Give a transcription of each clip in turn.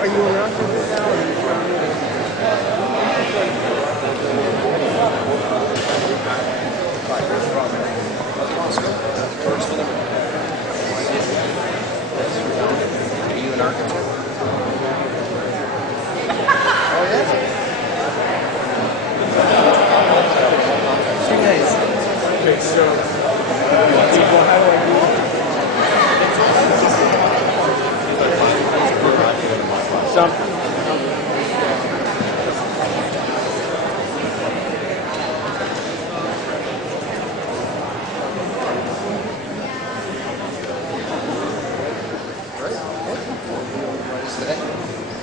Are you around for this now? Are you an architect? Oh, yeah? Very nice. Okay, so how do I do it? Something.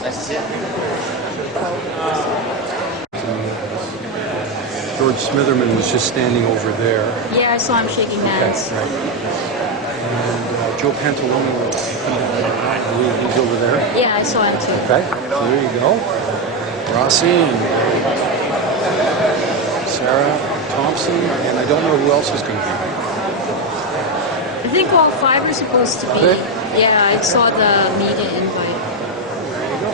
Nice to see you. George Smitherman was just standing over there. Yeah, I saw him shaking hands. Okay, right. And Joe Pantalone, I believe he's over there. Yeah, I saw him too. Okay, so there you go. Rossi and Sarah Thompson, and I don't know who else is going to be. I think all 5 are supposed to be. Okay. Yeah, I saw the media invite. There you go.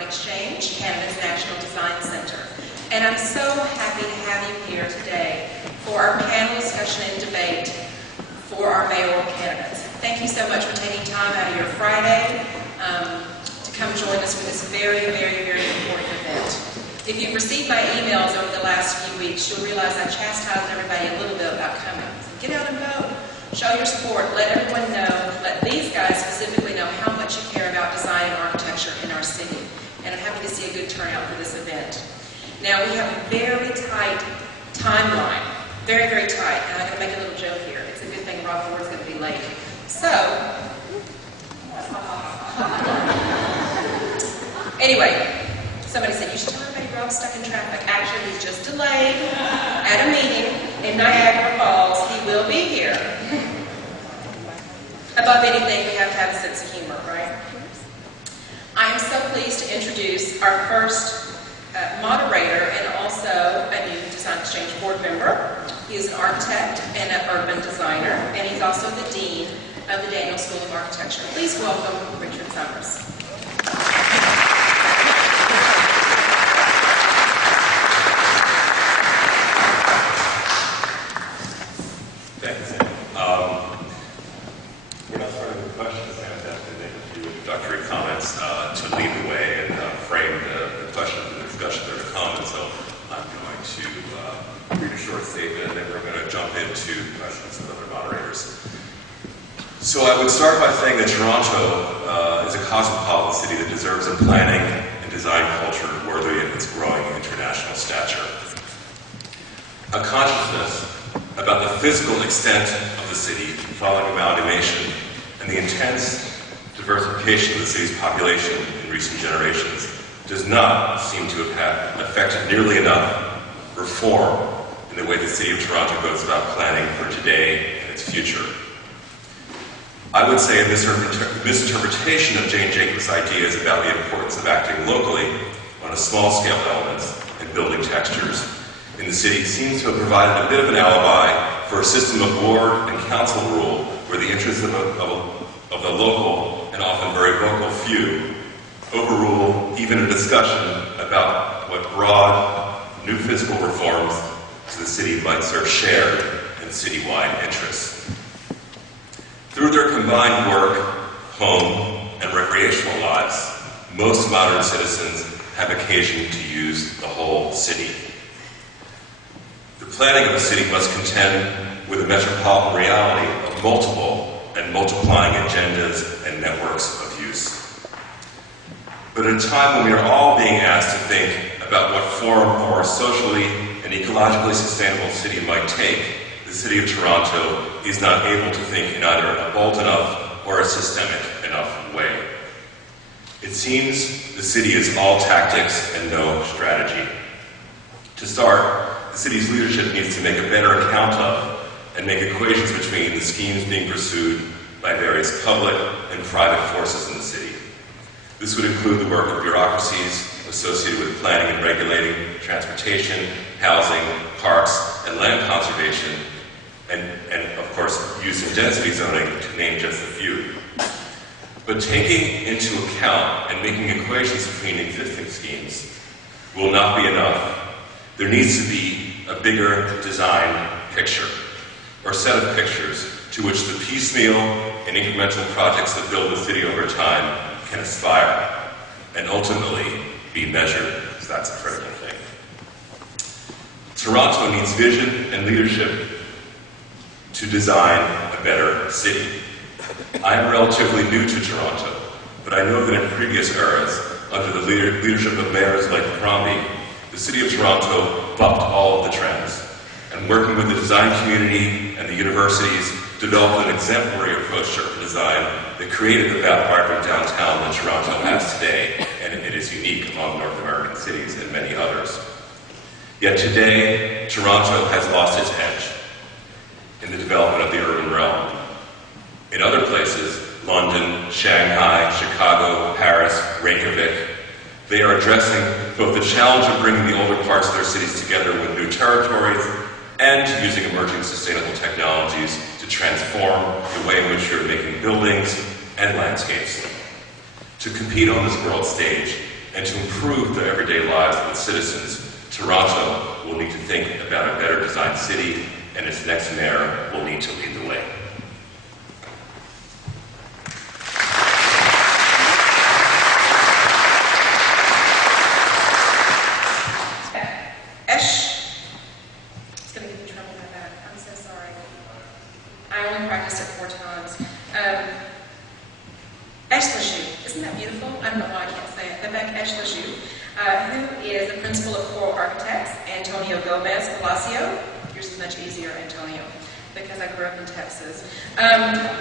Exchange, Canada's National Design Center. And I'm so happy to have you here today for our panel discussion and debate for our mayoral candidates. Thank you so much for taking time out of your Friday to come join us for this very, very, very important event. If you've received my emails over the last few weeks, you'll realize I chastised everybody a little bit about coming. So get out and vote. Show your support. Let everyone know, let these guys specifically know how much you care about design and architecture in our city. And I'm happy to see a good turnout for this event. Now, we have a very tight timeline. Very, very tight. And I'm going to make a little joke here. It's a good thing Rob Ford's going to be late. So, anyway, somebody said, you should tell everybody Rob's stuck in traffic. Actually, he's just delayed at a meeting in Niagara Falls. He will be here. Above anything, we have to have a sense of humor, right? I am so pleased to introduce our first moderator and also a new Design Exchange board member. He is an architect and an urban designer, and he's also the dean of the Daniel School of Architecture. Please welcome Richard Summers. Thanks. We're not starting with questions. I'm going to have to make a few introductory comments to lead the way and frame the questions and the discussion that are to come. And so I'm going to read a short statement, and then we're going to jump into questions with other moderators. So I would start by saying that Toronto is a cosmopolitan city that deserves a planning and design culture worthy of its growing international stature. A consciousness about the physical extent of the city following amalgamation and the intense diversification of the city's population in recent generations does not seem to have affected nearly enough reform in the way the City of Toronto goes about planning for today and its future. I would say a misinterpretation of Jane Jacobs' ideas about the importance of acting locally on a small-scale elements and building textures in the city seems to have provided a bit of an alibi for a system of ward and council rule where the interests of the local and often very vocal few overrule even a discussion about what broad new physical reforms to the city might serve shared and citywide interests. Through their combined work, home, and recreational lives, most modern citizens have occasion to use the whole city. The planning of a city must contend with a metropolitan reality of multiple and multiplying agendas and networks of use. But at a time when we are all being asked to think about what form a more socially and ecologically sustainable city might take, the City of Toronto is not able to think in either a bold enough or a systemic enough way. It seems the city is all tactics and no strategy. To start, the city's leadership needs to make a better account of and make equations between the schemes being pursued by various public and private forces in the city. This would include the work of bureaucracies associated with planning and regulating transportation, housing, parks, and land conservation, and of course, use and density zoning, to name just a few. But taking into account and making equations between existing schemes will not be enough. There needs to be a bigger design picture, or set of pictures, to which the piecemeal and incremental projects that build the city over time can aspire, and ultimately be measured, because that's a critical thing. Toronto needs vision and leadership to design a better city. I am relatively new to Toronto, but I know that in previous eras, under the leadership of mayors like Crombie, the City of Toronto bucked all of the trends, and working with the design community and the universities, developed an exemplary approach to urban design that created the vibrant downtown that Toronto has today, and it is unique among North American cities and many others. Yet today, Toronto has lost its edge in the development of the urban realm. In other places, London, Shanghai, Chicago, Paris, Reykjavik, they are addressing both the challenge of bringing the older parts of their cities together with new territories and using emerging sustainable technologies to transform the way in which you're making buildings and landscapes. To compete on this world stage and to improve the everyday lives of its citizens, Toronto will need to think about a better designed city, and its next mayor will need to lead the way.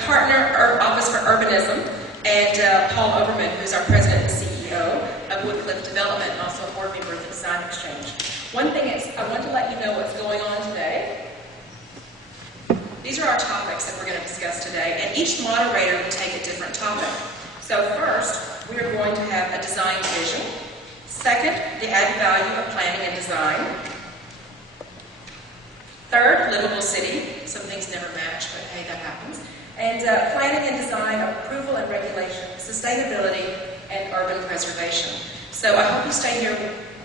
Partner Office for Urbanism, and Paul Oberman, who's our president and CEO of Woodcliff Development, and also a board member of the Design Exchange. One thing is, I want to let you know what's going on today. These are our topics that we're going to discuss today, and each moderator will take a different topic. So first, we are going to have a design vision. Second, the added value of planning and design. Third, livable city. Some things never match, but hey, that happens. And planning and design, approval and regulation, sustainability, and urban preservation. So I hope you stay here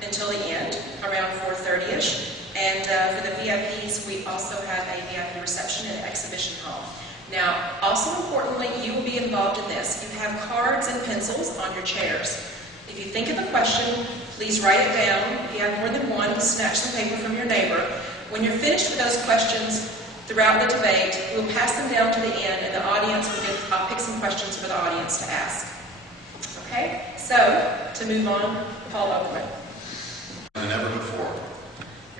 until the end, around 4:30ish. And for the VIPs, we also have a VIP reception and exhibition hall. Now, also importantly, you will be involved in this. You have cards and pencils on your chairs. If you think of a question, please write it down. If you have more than one, snatch some paper from your neighbor. When you're finished with those questions throughout the debate, we'll pass them down to the end, and the audience will I'll pick some questions for the audience to ask. Okay? So, to move on, Paul Oberman. Than ever before.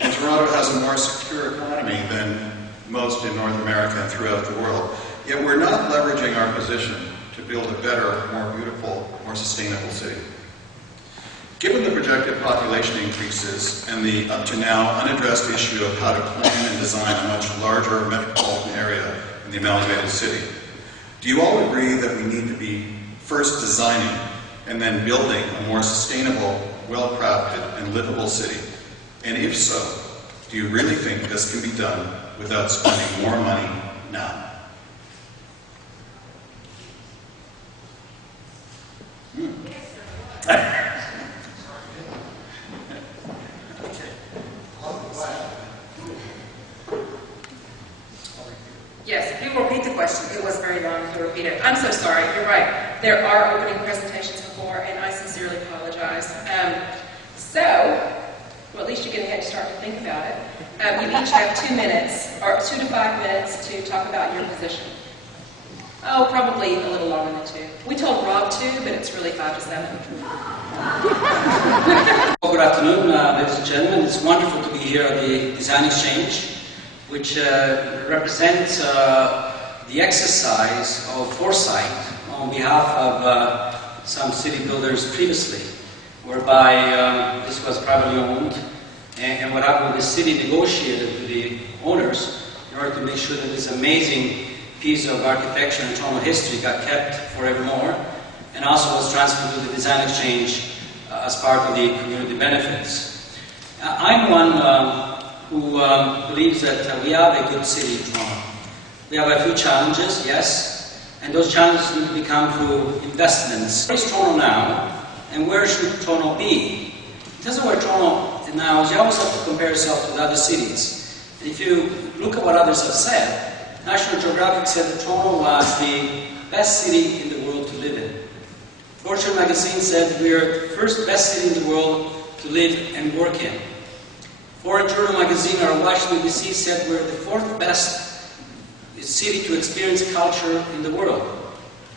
And Toronto has a more secure economy than most in North America and throughout the world. Yet we're not leveraging our position to build a better, more beautiful, more sustainable city. Given the projected population increases and the up to now unaddressed issue of how to plan and design a much larger metropolitan area in the amalgamated city, do you all agree that we need to be first designing and then building a more sustainable, well-crafted, and livable city? And if so, do you really think this can be done without spending more money now? Yes, if you repeat the question, it was very long if you repeat it. I'm so sorry, you're right. There are opening presentations before, and I sincerely apologize. Well, at least you get a head start to think about it. You each have 2 minutes, or 2 to 5 minutes to talk about your position. Oh, probably a little longer than 2. We told Rob 2, but it's really 5 to 7. Well, good afternoon, ladies and gentlemen. It's wonderful to be here at the Design Exchange, which represents the exercise of foresight on behalf of some city builders previously, whereby this was privately owned, and what happened, the city negotiated with the owners in order to make sure that this amazing piece of architecture and Toronto history got kept forevermore, and also was transferred to the Design Exchange as part of the community benefits. I'm one who believes that we have a good city in Toronto. We have a few challenges, yes, and those challenges need to become through investments. Where is Toronto now, and where should Toronto be? In terms of where Toronto is now, you always have to compare yourself with other cities. And if you look at what others have said, National Geographic said that Toronto was the best city in the world to live in. Fortune magazine said we're the first best city in the world to live and work in. Foreign Journal magazine out of Washington, D.C. said we're the fourth best city to experience culture in the world,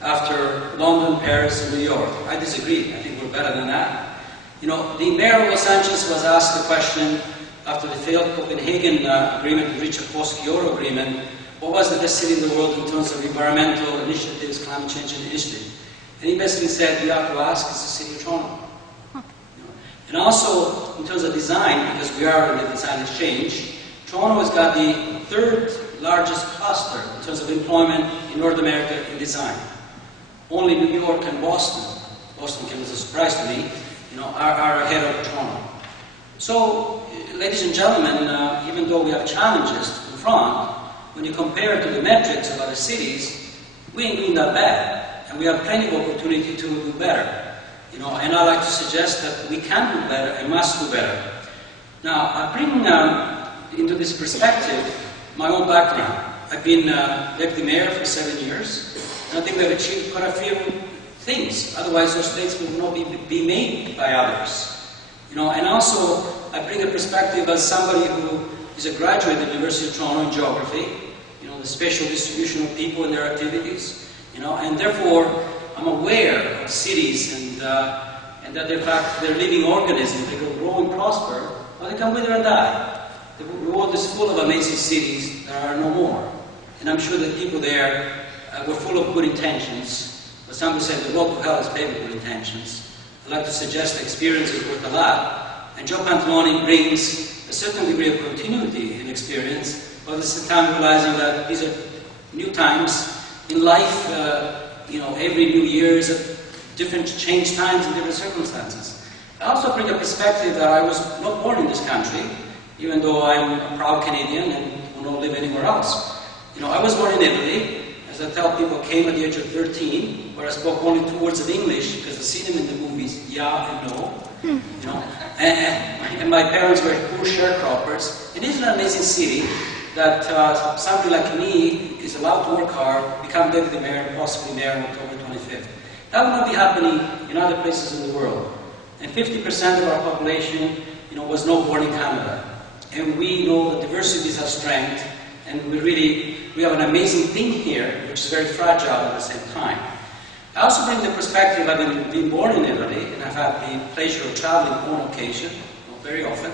after London, Paris, and New York. I disagree. I think we're better than that. You know, the mayor of Los Angeles was asked the question after the failed Copenhagen agreement to reach a post-Kyoto agreement, what was the best city in the world in terms of environmental initiatives, climate change initiatives? And he basically said, you have to ask, is the city of Toronto. And also, in terms of design, because we are in the design exchange, Toronto has got the third largest cluster in terms of employment in North America in design. Only New York and Boston came as a surprise to me, are ahead of Toronto. So, ladies and gentlemen, even though we have challenges in front, when you compare to the metrics of other cities, we ain't doing that bad, and we have plenty of opportunity to do better. And I like to suggest that we can do better and must do better. Now, I bring into this perspective my own background. I've been deputy mayor for 7 years, and I think we've achieved quite a few things. Otherwise, those states would not be made by others. And also, I bring a perspective as somebody who is a graduate at the University of Toronto in geography, the spatial distribution of people and their activities, and therefore, I'm aware of cities and that in fact they're living organisms. They can grow and prosper, or they can wither and die. The world is full of amazing cities that are no more. And I'm sure that people there were full of good intentions. But some would say the road to hell is paved with good intentions. I'd like to suggest the experience is worth a lot. And Joe Pantalone brings a certain degree of continuity in experience, but at the same time realizing that these are new times in life. Every new year is a different change times and different circumstances. I also bring a perspective that I was not born in this country, even though I'm a proud Canadian and will not live anywhere else. I was born in Italy. As I tell people, I came at the age of 13, where I spoke only 2 words of English because I've seen them in the movies, yeah and no. And my parents were poor sharecroppers. It is an amazing city that somebody like me is allowed to work hard, become deputy mayor, and possibly mayor on October 25th. That would not be happening in other places in the world. And 50% of our population, was not born in Canada. And we know that diversity is our strength, and we have an amazing thing here, which is very fragile at the same time. I also bring the perspective, I've been born in Italy, and I've had the pleasure of traveling on occasion, not very often,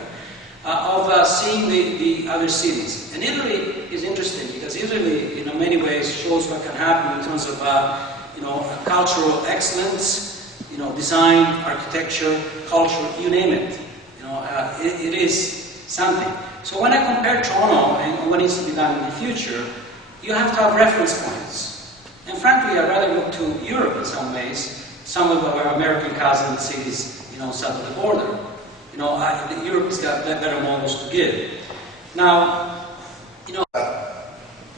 of seeing the other cities. And Italy is interesting because Italy, in many ways, shows what can happen in terms of, cultural excellence, design, architecture, culture, you name it. It is something. So when I compare Toronto and what needs to be done in the future, you have to have reference points. And frankly, I'd rather look to Europe in some ways, some of our American cousin cities, south of the border. Europe has got better models to give. Now,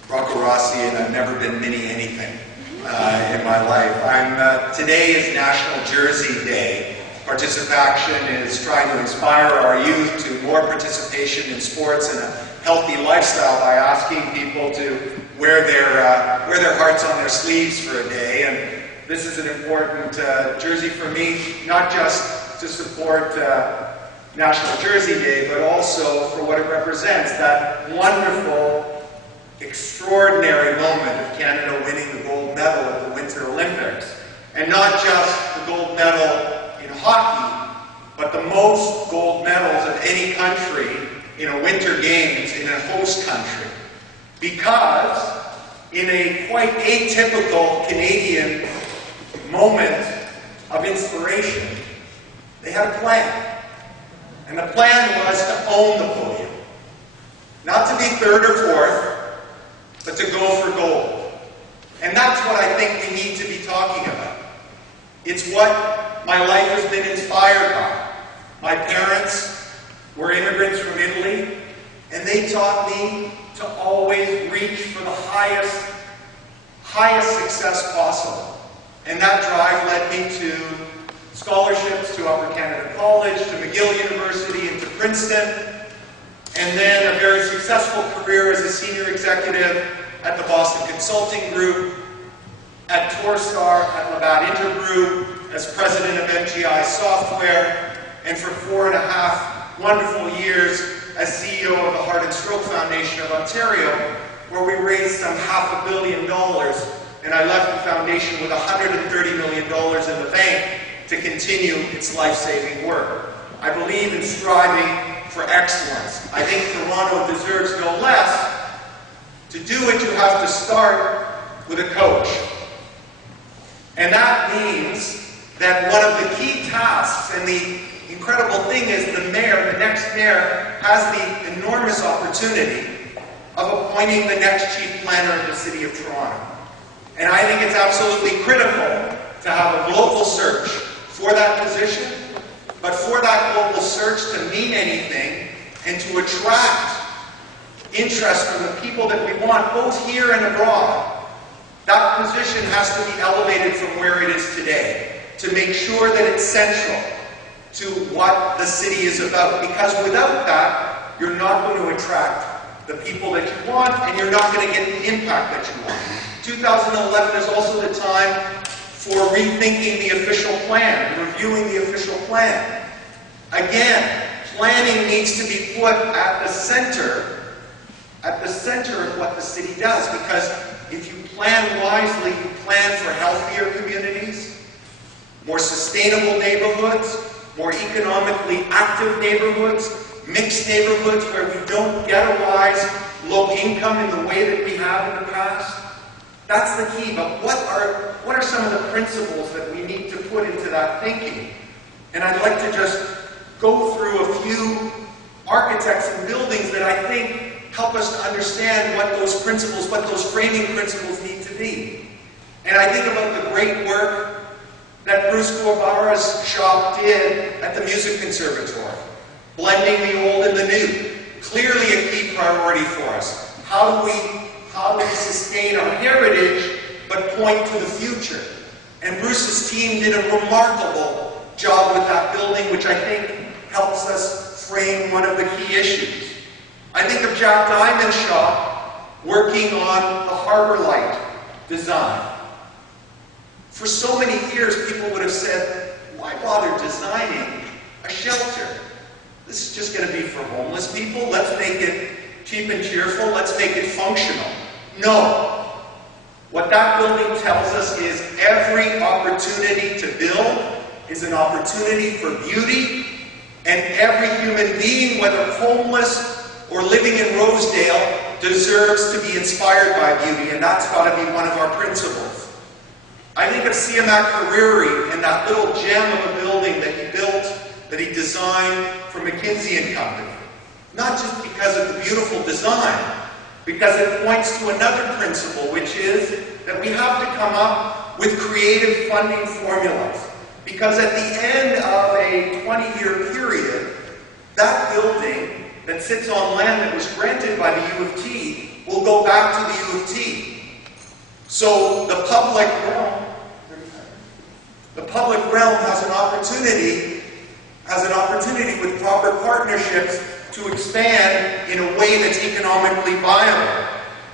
Rocco Rossi, and I've never been mini anything in my life. Today is National Jersey Day. Participation is trying to inspire our youth to more participation in sports and a healthy lifestyle by asking people to wear their hearts on their sleeves for a day. And this is an important jersey for me, not just to support National Jersey Day, but also for what it represents, that wonderful, extraordinary moment of Canada winning the gold medal at the Winter Olympics. And not just the gold medal in hockey, but the most gold medals of any country in a Winter Games in a host country. Because in a quite atypical Canadian moment of inspiration, they had a plan. And the plan was to own the podium. Not to be third or fourth, but to go for gold. And that's what I think we need to be talking about. It's what my life has been inspired by. My parents were immigrants from Italy, and they taught me to always reach for the highest success possible. And that drive led me to scholarships to Upper Canada College, to McGill University, and to Princeton, and then a very successful career as a senior executive at the Boston Consulting Group, at Torstar, at Labatt Intergroup, as president of MGI Software, and for 4.5 wonderful years as CEO of the Heart and Stroke Foundation of Ontario, where we raised some $500 million, and I left the foundation with $130 million in the bank to continue its life-saving work. I believe in striving for excellence. I think Toronto deserves no less. To do it, you have to start with a coach. And that means that one of the key tasks, and the incredible thing is the next mayor, has the enormous opportunity of appointing the next chief planner of the City of Toronto. And I think it's absolutely critical to have a global search for that position, but for that global search to mean anything and to attract interest from the people that we want, both here and abroad, that position has to be elevated from where it is today to make sure that it's central to what the city is about. Because without that, you're not going to attract the people that you want, and you're not going to get the impact that you want. 2011 is also the time for rethinking the official plan, reviewing the official plan. Again, planning needs to be put at the center of what the city does, because if you plan wisely, you plan for healthier communities, more sustainable neighborhoods, more economically active neighborhoods, mixed neighborhoods where we don't ghettoize low income in the way that we have in the past. That's the key. But what are some of the principles that we need to put into that thinking? And I'd like to just go through a few architects and buildings that I think help us to understand what those principles, what those framing principles need to be. And I think about the great work that Bruce Guevara's shop did at the Music Conservatory, blending the old and the new. Clearly a key priority for us. How do we sustain our heritage but point to the future? And Bruce's team did a remarkable job with that building, which I think helps us frame one of the key issues. I think of Jack Diamond's shop working on the Harbor Light design. For so many years, people would have said, why bother designing a shelter? This is just going to be for homeless people. Let's make it cheap and cheerful. Let's make it functional. No. What that building tells us is every opportunity to build is an opportunity for beauty, and every human being, whether homeless or living in Rosedale, deserves to be inspired by beauty, and that's got to be one of our principles. I think of Siamak Hariri and that little gem of a building that he built, that he designed for McKinsey & Company. Not just because of the beautiful design, because it points to another principle, which is that we have to come up with creative funding formulas. Because at the end of a 20-year period, that building that sits on land that was granted by the U of T will go back to the U of T. So the public realm has an opportunity with proper partnerships to expand in a way that's economically viable.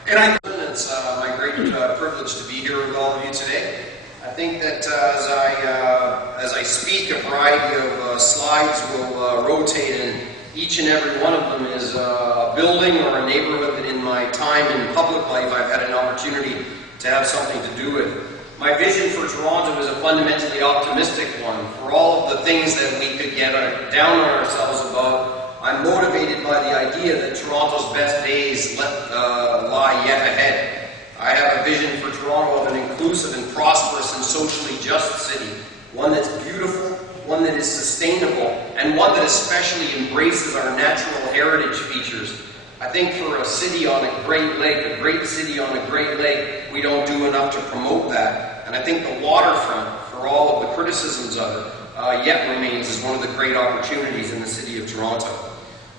And it's my great privilege to be here with all of you today. I think that as I speak, a variety of slides will rotate, and each and every one of them is a building or a neighborhood that in my time in public life I've had an opportunity to have something to do with. My vision for Toronto is a fundamentally optimistic one. For all of the things that we could get down on ourselves about, I'm motivated by the idea that Toronto's best days lie yet ahead. I have a vision for Toronto of an inclusive and prosperous and socially just city, one that's beautiful, one that is sustainable, and one that especially embraces our natural heritage features. I think for a city on a great lake, a great city on a great lake, we don't do enough to promote that. And I think the waterfront, for all of the criticisms of it, yet remains as one of the great opportunities in the city of Toronto.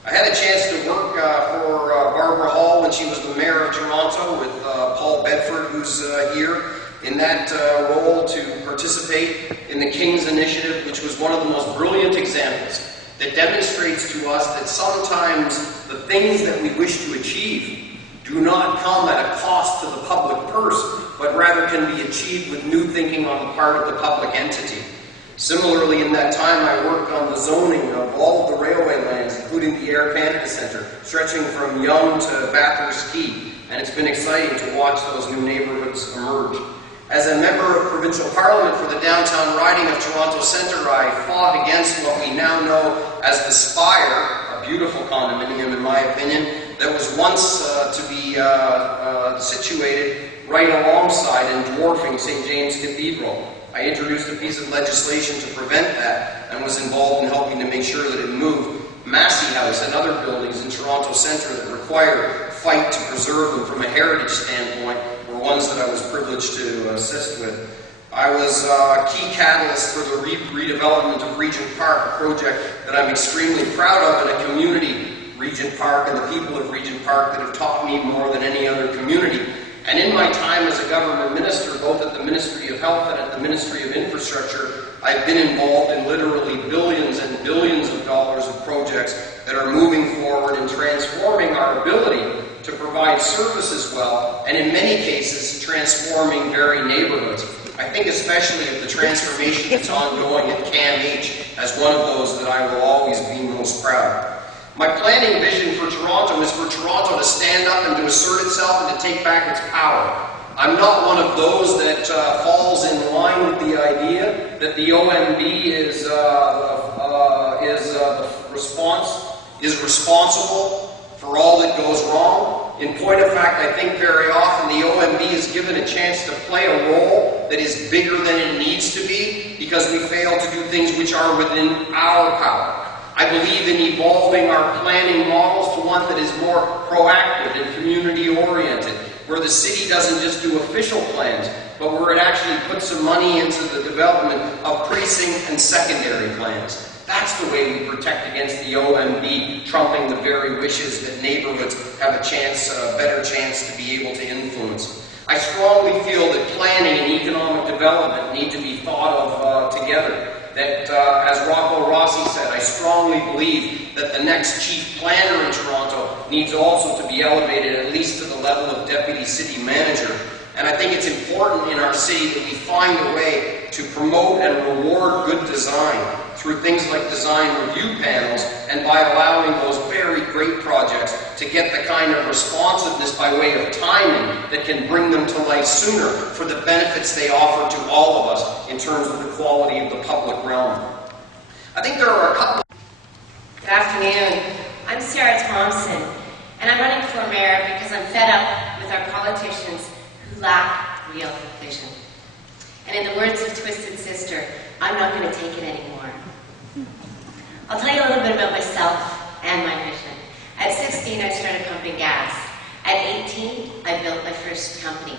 I had a chance to work for Barbara Hall when she was the mayor of Toronto with Paul Bedford, who's here, in that role to participate in the King's Initiative, which was one of the most brilliant examples that demonstrates to us that sometimes the things that we wish to achieve do not come at a cost to the public purse, but rather can be achieved with new thinking on the part of the public entity. Similarly, in that time, I worked on the zoning of all of the railway lands, including the Air Canada Centre, stretching from Yonge to Bathurst Quay, and it's been exciting to watch those new neighbourhoods emerge. As a member of provincial parliament for the downtown riding of Toronto Centre, I fought against what we now know as the Spire, a beautiful condominium in my opinion, that was once to be situated right alongside and dwarfing St. James Cathedral. I introduced a piece of legislation to prevent that and was involved in helping to make sure that it moved. Massey House and other buildings in Toronto Centre that require a fight to preserve them from a heritage standpoint were ones that I was privileged to assist with. I was a key catalyst for the redevelopment of Regent Park, a project that I'm extremely proud of, and a community, Regent Park, and the people of Regent Park that have taught me more than any other community. And in my time as a government minister, both at the Ministry of Health and at the Ministry of Infrastructure, I've been involved in literally billions and billions of dollars of projects that are moving forward and transforming our ability to provide services well, and in many cases, transforming very neighborhoods. I think especially of the transformation that's ongoing at CAMH as one of those that I will always be most proud of. My planning vision for Toronto is for Toronto to stand up and to assert itself and to take back its power. I'm not one of those that falls in line with the idea that the OMB is responsible for all that goes wrong. In point of fact, I think very often the OMB is given a chance to play a role that is bigger than it needs to be because we fail to do things which are within our power. I believe in evolving our planning models to one that is more proactive and community-oriented, where the city doesn't just do official plans, but where it actually puts some money into the development of precinct and secondary plans. That's the way we protect against the OMB trumping the very wishes that neighborhoods have a chance, a better chance to be able to influence. I strongly feel that planning and economic development need to be thought of together. That, as Rocco Rossi said, I strongly believe that the next chief planner in Toronto needs also to be elevated at least to the level of deputy city manager. And I think it's important in our city that we find a way to promote and reward good design through things like design review panels and by allowing those very great projects to get the kind of responsiveness by way of timing that can bring them to life sooner for the benefits they offer to all of us in terms of the quality of the public realm. I think there are a couple. Good afternoon. I'm Sarah Thompson, and I'm running for mayor because I'm fed up with our politicians who lack real vision. And in the words of Twisted Sister, I'm not going to take it anymore. I'll tell you a little bit about myself and my vision. At 16, I started pumping gas. At 18, I built my first company.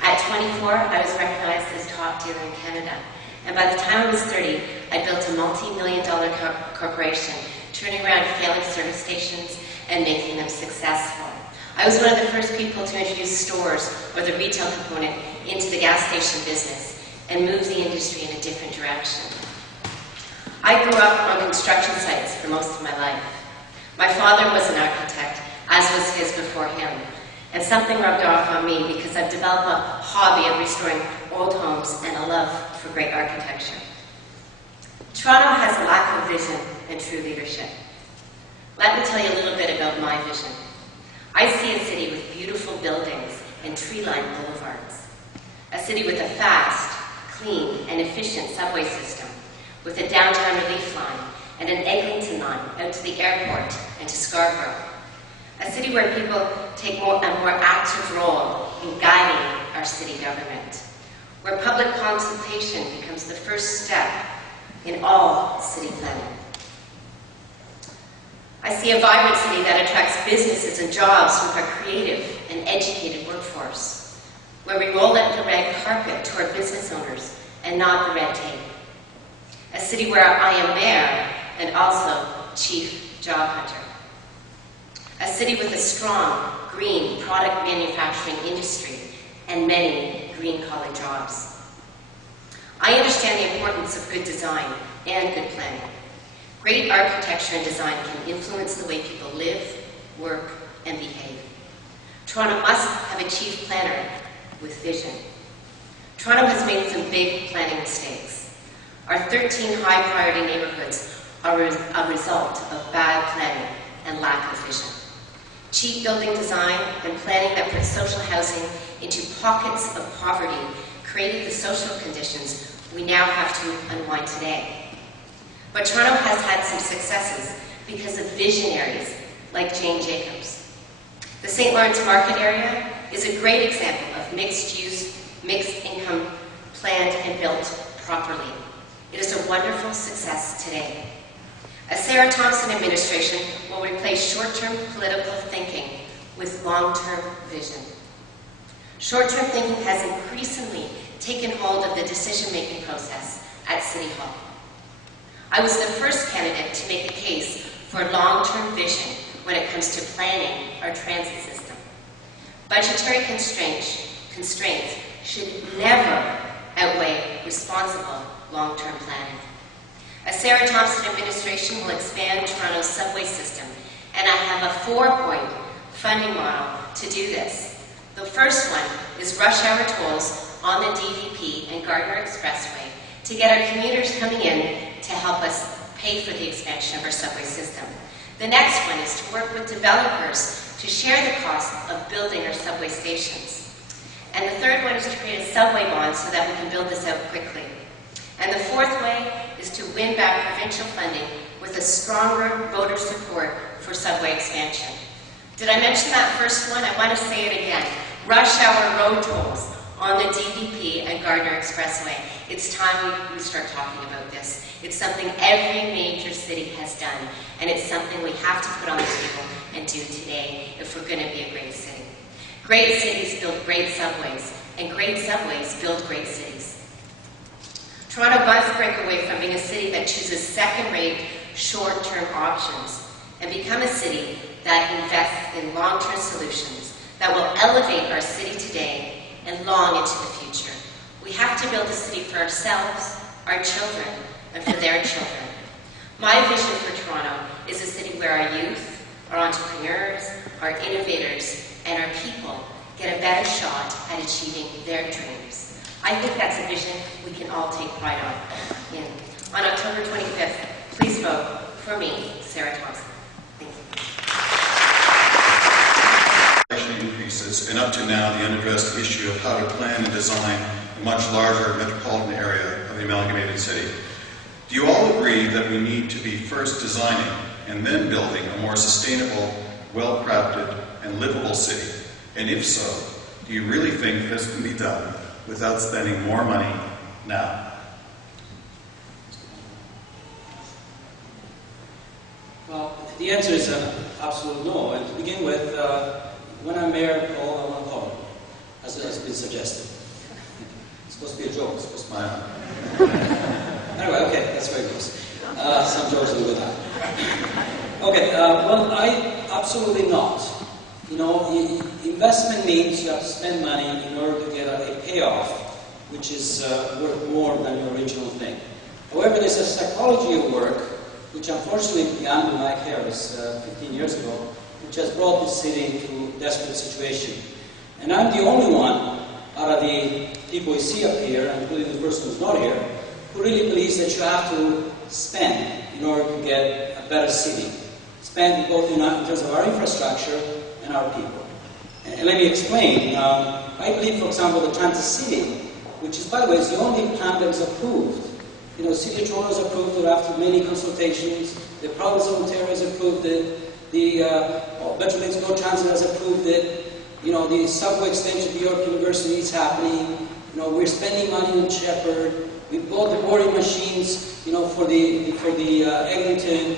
At 24, I was recognized as top dealer in Canada. And by the time I was 30, I built a multi-million-dollar corporation, turning around failing service stations and making them successful. I was one of the first people to introduce stores or the retail component into the gas station business and move the industry in a different direction. I grew up on construction sites for most of my life. My father was an architect, as was his before him, and something rubbed off on me because I've developed a hobby of restoring old homes and a love for great architecture. Toronto has a lack of vision and true leadership. Let me tell you a little bit about my vision. I see a city with beautiful buildings and tree-lined boulevards. A city with a fast, clean, and efficient subway system, with a downtown relief line and an Eglinton line out to the airport and to Scarborough. A city where people take a more active role in guiding our city government, where public consultation becomes the first step in all city planning. I see a vibrant city that attracts businesses and jobs with a creative and educated workforce, where we roll out the red carpet to our business owners and not the red tape. a city where I am mayor and also chief job hunter. A city with a strong green product manufacturing industry and many green-collar jobs. I understand the importance of good design and good planning. Great architecture and design can influence the way people live, work, and behave. Toronto must have a chief planner with vision. Toronto has made some big planning mistakes. Our 13 high-priority neighborhoods are a result of bad planning and lack of vision. Cheap building design and planning that puts social housing into pockets of poverty created the social conditions we now have to unwind today. But Toronto has had some successes because of visionaries like Jane Jacobs. The St. Lawrence Market area is a great example of mixed-use, mixed-income planned and built properly. It is a wonderful success today. A Sarah Thompson administration will replace short-term political thinking with long-term vision. Short-term thinking has increasingly taken hold of the decision-making process at City Hall. I was the first candidate to make a case for long-term vision when it comes to planning our transit system. Budgetary constraints should never outweigh responsible long-term planning. A Sarah Thompson administration will expand Toronto's subway system, and I have a 4-point funding model to do this. The first one is rush hour tolls on the DVP and Gardner Expressway to get our commuters coming in to help us pay for the expansion of our subway system. The next one is to work with developers to share the cost of building our subway stations. And the third one is to create a subway bond so that we can build this out quickly. And the fourth way is to win back provincial funding with a stronger voter support for subway expansion. Did I mention that first one? I want to say it again. Rush hour road tolls on the DVP and Gardner Expressway. It's time we start talking about this. It's something every major city has done, and it's something we have to put on the table and do today if we're going to be a great city. Great cities build great subways, and great subways build great cities. Toronto must break away from being a city that chooses second-rate, short-term options and become a city that invests in long-term solutions that will elevate our city today and long into the future. We have to build a city for ourselves, our children, and for their children. My vision for Toronto is a city where our youth, our entrepreneurs, our innovators, and our people get a better shot at achieving their dreams. I think that's a vision we can all take pride in. On October 25th, please vote for me, Sarah Thompson. Thank you. Increases, and up to now the unaddressed issue of how to plan and design a much larger metropolitan area of the amalgamated city. Do you all agree that we need to be first designing and then building a more sustainable, well-crafted, and livable city? And if so, do you really think this can be done without spending more money now? Well, the answer is an absolute no. And to begin with, when I'm mayor, all I want to call him, as has been suggested. It's supposed to be a joke, it's supposed to be Anyway, okay, that's very close. Some jokes will go down. Okay, well, I absolutely not. You know, investment means you have to spend money in order to get a payoff, which is worth more than your original thing. However, there's a psychology of work, which unfortunately began with Mike Harris 15 years ago, which has brought this city into a desperate situation. And I'm the only one out of the people we see up here, including the person who's not here, who really believes that you have to spend in order to get a better city. Spend both in terms of our infrastructure and our people. And let me explain. I believe, for example, the Transit City, which is, by the way, is the only plan that is approved. You know, City of Toronto has approved it after many consultations. The province of Ontario has approved it. The Metropolitan Go Transit has approved it. You know, the subway extension to York University is happening. You know, we're spending money on Shepherd. We bought the boarding machines, you know, for the Eglinton.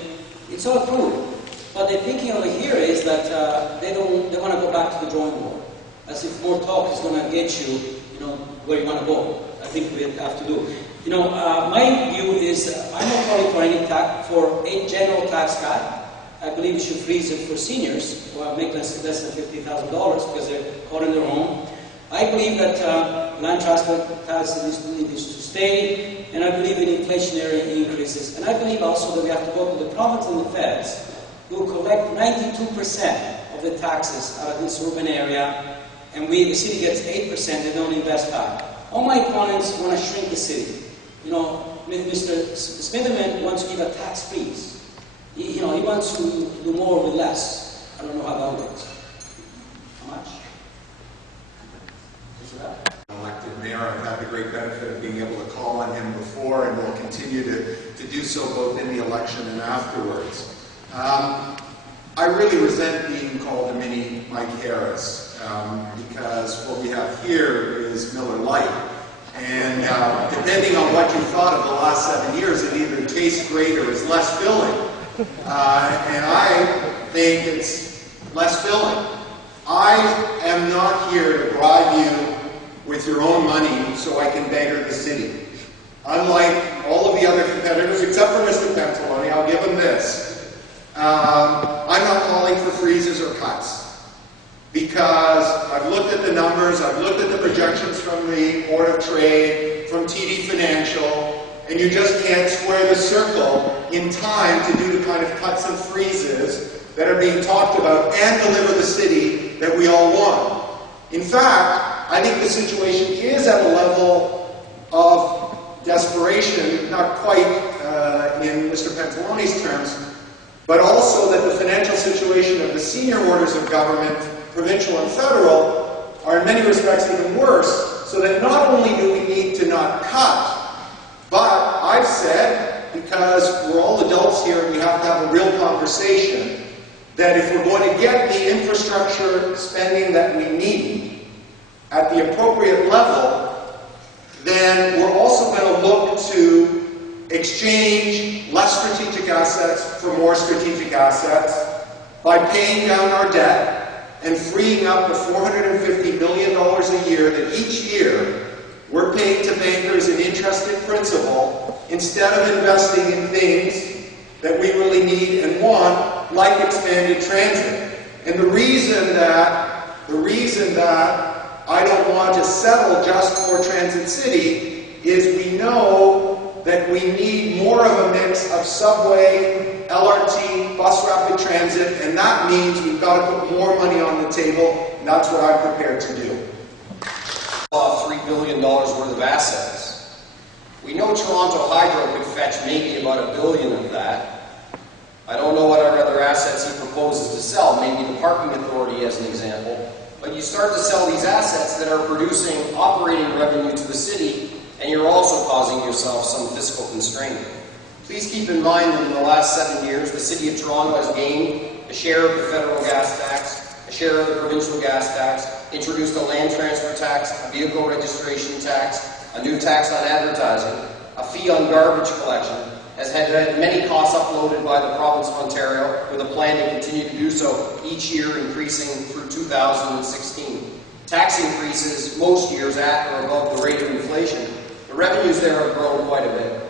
It's all approved. But the thinking over here is that they want to go back to the drawing board, as if more talk is going to get you, you know, where you want to go. I think we have to do. You know, my view is I'm not calling for any for a general tax cut. I believe we should freeze it for seniors who make less than $50,000 because they're caught in their home. I believe that land transfer tax needs to stay, and I believe in inflationary increases. And I believe also that we have to go to the province and the feds who collect 92% of the taxes out of this urban area, and the city gets 8%, they don't invest back. All my opponents want to shrink the city. You know, Mr. Smitherman wants to give a tax freeze. He wants to do more with less. I don't know how that works. How much? Elected mayor, I've had the great benefit of being able to call on him before, and will continue to do so both in the election and afterwards. I really resent being called a mini Mike Harris, because what we have here is Miller Lite. And depending on what you thought of the last 7 years, it either tastes great or is less filling. And I think it's less filling. I am not here to bribe you with your own money so I can beggar the city. Unlike all of the other competitors, except for Mr. Pentaloni, I'll give him this. I'm not calling for freezes or cuts, because I've looked at the numbers, I've looked at the projections from the Board of Trade, from TD Financial, and you just can't square the circle in time to do the kind of cuts and freezes that are being talked about and deliver the city that we all want. In fact, I think the situation is at a level of desperation, not quite in Mr. Pentaloni's terms, but also that the financial situation of the senior orders of government, provincial and federal, are in many respects even worse, so that not only do we need to not cut, but I've said, because we're all adults here and we have to have a real conversation, that if we're going to get the infrastructure spending that we need at the appropriate level, then we're also going to look to exchange less strategic assets for more strategic assets by paying down our debt and freeing up the $450 million a year that each year we're paying to bankers in interest and principal, instead of investing in things that we really need and want, like expanded transit. And the reason that I don't want to settle just for Transit City is we know that we need more of a mix of subway, LRT, bus rapid transit, and that means we've got to put more money on the table, and that's what I'm prepared to do. $3 billion worth of assets. We know Toronto Hydro could fetch maybe about $1 billion of that. I don't know what other assets he proposes to sell, maybe the parking authority as an example. But you start to sell these assets that are producing operating revenue to the city, and you're also causing yourself some fiscal constraint. Please keep in mind that in the last 7 years, the City of Toronto has gained a share of the federal gas tax, a share of the provincial gas tax, introduced a land transfer tax, a vehicle registration tax, a new tax on advertising, a fee on garbage collection, has had many costs uploaded by the province of Ontario, with a plan to continue to do so each year, increasing through 2016. Tax increases most years at or above the rate of inflation. The revenues there have grown quite a bit.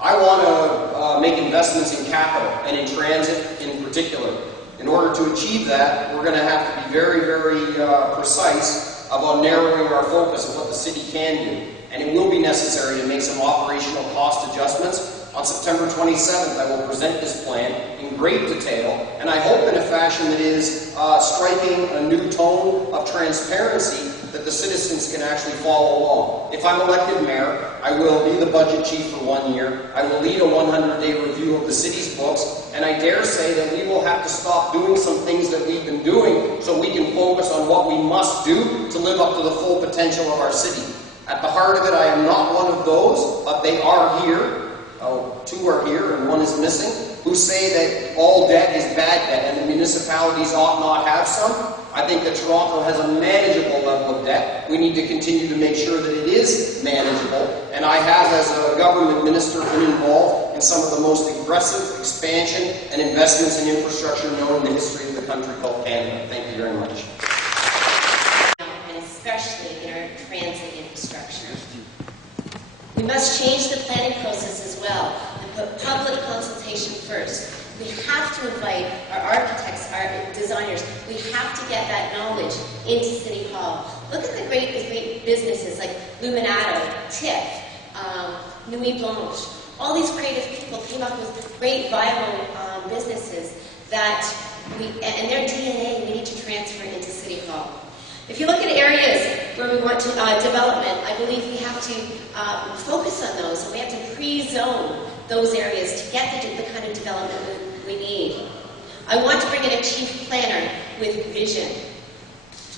I want to make investments in capital and in transit in particular. In order to achieve that, we're going to have to be very, very precise about narrowing our focus of what the city can do. And it will be necessary to make some operational cost adjustments. On September 27th, I will present this plan in great detail, and I hope in a fashion that is striking a new tone of transparency that the citizens can actually follow along. If I'm elected mayor, I will be the budget chief for 1 year. I will lead a 100-day review of the city's books, and I dare say that we will have to stop doing some things that we've been doing so we can focus on what we must do to live up to the full potential of our city. At the heart of it, I am not one of those, but they are here. Oh, 2 are here and 1 is missing, who say that all debt is bad debt and the municipalities ought not have some. I think that Toronto has a manageable level of debt. We need to continue to make sure that it is manageable. And I have, as a government minister, been involved in some of the most aggressive expansion and investments in infrastructure known in the history of the country called Canada. Thank you very much. And especially in our transit infrastructure. We must change the planning process as well and put have to invite our architects, our designers. We have to get that knowledge into City Hall. Look at the great businesses like Luminato, TIFF, Nuit Blanche. All these creative people came up with great, viable businesses that and their DNA we need to transfer into City Hall. If you look at areas where we want to development, I believe we have to focus on those, and we have to pre-zone those areas to get the kind of development we need. I want to bring in a chief planner with vision.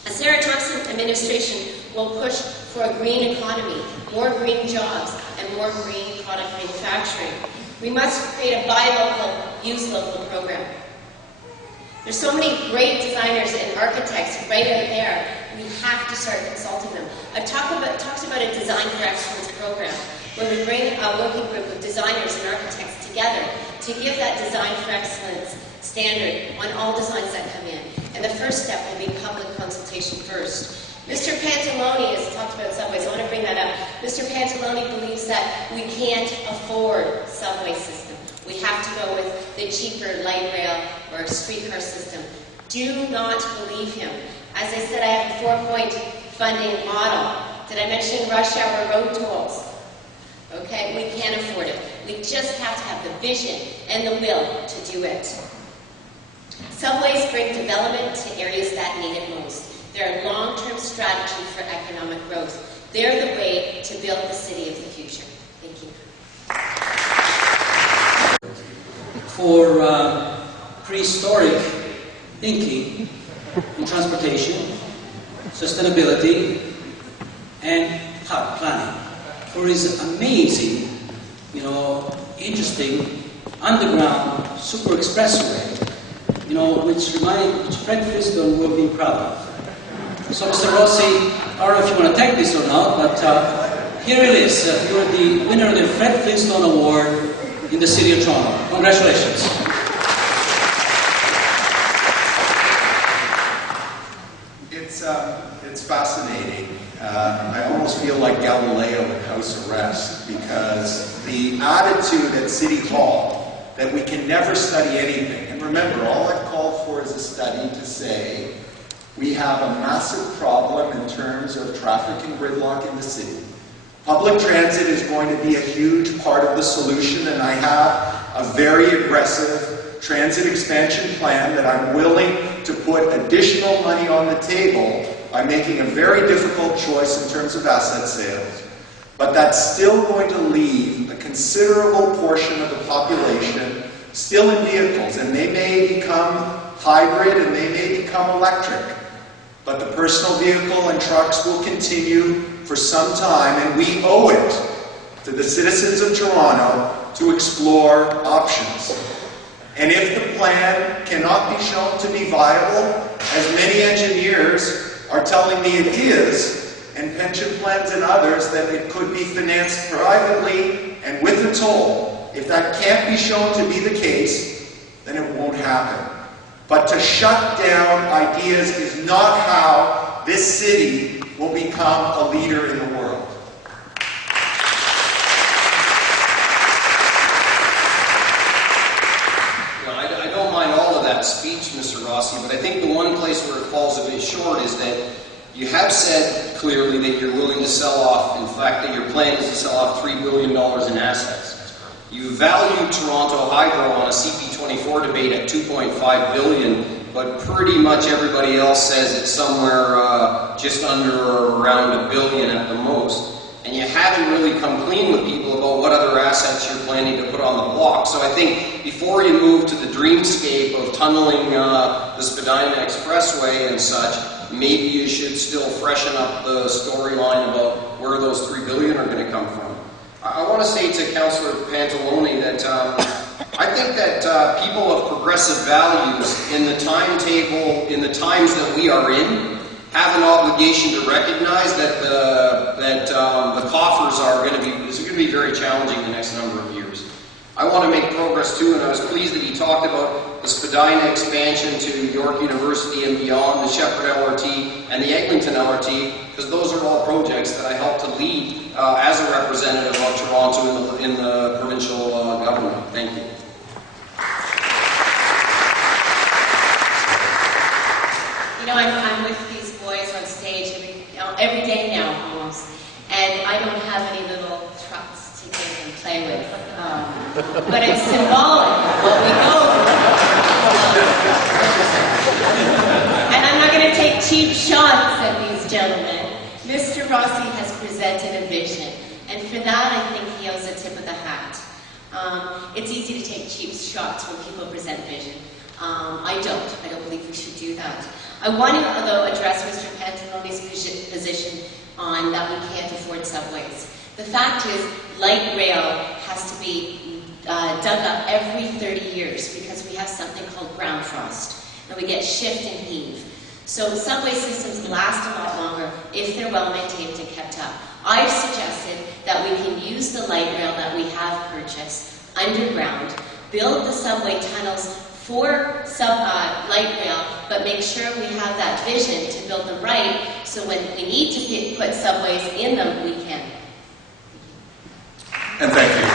A Sarah Thompson administration will push for a green economy, more green jobs, and more green product manufacturing. We must create a buy local, use local program. There's so many great designers and architects right out there. We have to start consulting them. I've talked about a Design for Excellence program where we bring a working group of designers and architects together to give that Design for Excellence standard on all designs that come in. And the first step will be public consultation first. Mr. Pantalone has talked about subways. I want to bring that up. Mr. Pantalone believes that we can't afford subway system. We have to go with the cheaper light rail or streetcar system. Do not believe him. As I said, I have a 4-point funding model. Did I mention rush hour road tolls? Okay, we can't afford it. We just have to have the vision and the will to do it. Subways bring development to areas that need it most. They're a long-term strategy for economic growth. They're the way to build the city of the future. Thank you. For prehistoric thinking in transportation, sustainability, and park planning. For his amazing, interesting underground super expressway, which Fred Flintstone will be proud of. So, Mr. Rossi, I don't know if you want to take this or not, but here it is. You're the winner of the Fred Flintstone Award in the city of Toronto. Congratulations. It's fascinating. I almost feel like Galileo in house arrest, because the attitude at City Hall that we can never study anything. And remember, all I've called for is a study to say we have a massive problem in terms of traffic and gridlock in the city. Public transit is going to be a huge part of the solution, and I have a very aggressive transit expansion plan that I'm willing to put additional money on the table by making a very difficult choice in terms of asset sales. But that's still going to leave a considerable portion of the population still in vehicles, and they may become hybrid and they may become electric. But the personal vehicle and trucks will continue for some time, and we owe it to the citizens of Toronto to explore options. And if the plan cannot be shown to be viable, as many engineers are telling me it is, and pension plans and others, that it could be financed privately and with a toll, if that can't be shown to be the case, then it won't happen. But to shut down ideas is not how this city will become a leader in the world. I don't mind all of that speech, Mr. Rossi, but I think the one place where it falls a bit short is that you have said clearly that you're willing to sell off, in fact, that your plan is to sell off $3 billion in assets. You value Toronto Hydro on a CP24 debate at $2.5 billion, but pretty much everybody else says it's somewhere just under or around $1 billion at the most. And you haven't really come clean with people about what other assets you're planning to put on the block. So I think before you move to the dreamscape of tunneling the Spadina Expressway and such, maybe you should still freshen up the storyline about where those $3 billion are going to come from. I want to say to Councillor Pantalone that I think that people of progressive values in the timetable, in the times that we are in, have an obligation to recognize that the coffers are going to be very challenging the next number of years. I want to make progress too, and I was pleased that he talked about the Spadina expansion to York University and beyond, the Shepherd LRT and the Eglinton LRT, because those are all projects that I helped to lead as a representative of Toronto in the provincial government. Thank you. You know, I'm with these boys on stage every day now, almost, and I don't have any little trucks to get and play with. But it's symbolic of what we go through. And I'm not going to take cheap shots at these gentlemen. Mr. Rossi has presented a vision, and for that I think he owes a tip of the hat. It's easy to take cheap shots when people present vision. I don't believe we should do that. I want to, though, address Mr. Pantaloni's position on that we can't afford subways. The fact is, light rail has to be dug up every 30 years because we have something called ground frost, and we get shift and heave. So subway systems last a lot longer if they're well maintained and kept up. I've suggested that we can use the light rail that we have purchased underground, build the subway tunnels for light rail, but make sure we have that vision to build them right, so when we need to put subways in them, we can. And thank you.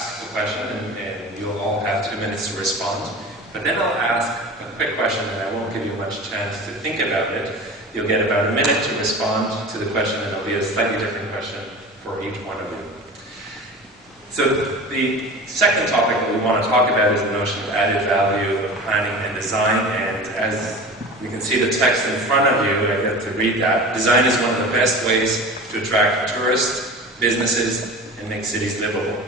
Ask the question, and you'll all have 2 minutes to respond. But then I'll ask a quick question, and I won't give you much chance to think about it. You'll get about a minute to respond to the question, and it'll be a slightly different question for each one of you. So the second topic that we want to talk about is the notion of added value of planning and design. And as you can see the text in front of you, I get to read that. Design is one of the best ways to attract tourists, businesses, and make cities livable.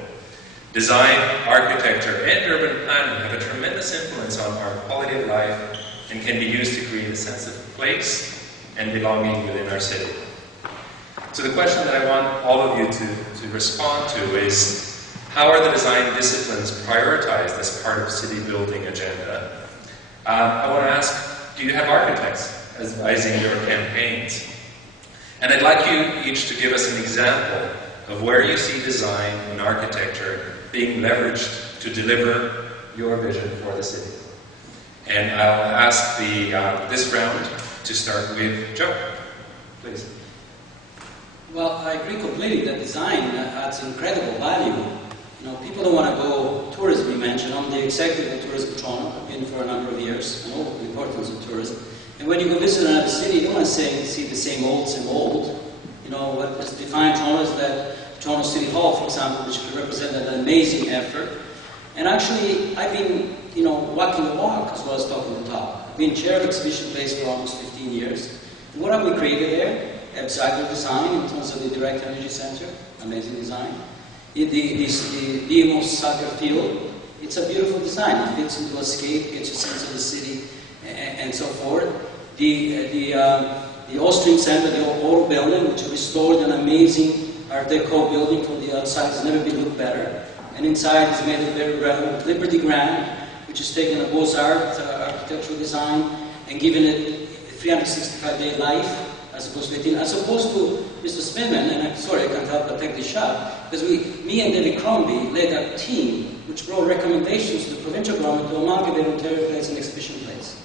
Design, architecture, and urban planning have a tremendous influence on our quality of life and can be used to create a sense of place and belonging within our city. So the question that I want all of you to respond to is, how are the design disciplines prioritized as part of city building agenda? I want to ask, do you have architects advising your campaigns? And I'd like you each to give us an example of where you see design and architecture being leveraged to deliver your vision for the city. And I'll ask this round to start with Joe. Please. Well, I agree completely that design adds incredible value. You know, people don't want to go tourism, you mentioned. I'm the executive of Tourism Toronto. I've been for a number of years. I know the importance of tourism. And when you go visit another city, you don't want to see the same old. You know, what is defined Toronto is that Toronto City Hall, for example, which represented an amazing effort. And actually, I've been, walking the walk as well as talking the talk. I've been chair of Exhibition Place for almost 15 years. And what have we created there? Hexagonal design in terms of the Direct Energy Center, amazing design. The DMO soccer field, it's a beautiful design. It fits into a scape, gets a sense of the city, and so forth. The Austrian Center, the old building, which restored an amazing Art Deco building from the outside, has never been looked better. And inside is made of very relevant Liberty Grand, which has taken a Beaux-Arts architectural design and given it a 365-day life, as opposed to Mr. Smithman, and I'm sorry, I can't help but take this shot, because me and David Crombie led a team which brought recommendations to the provincial government to amalgamate Ontario Place and Exhibition Place.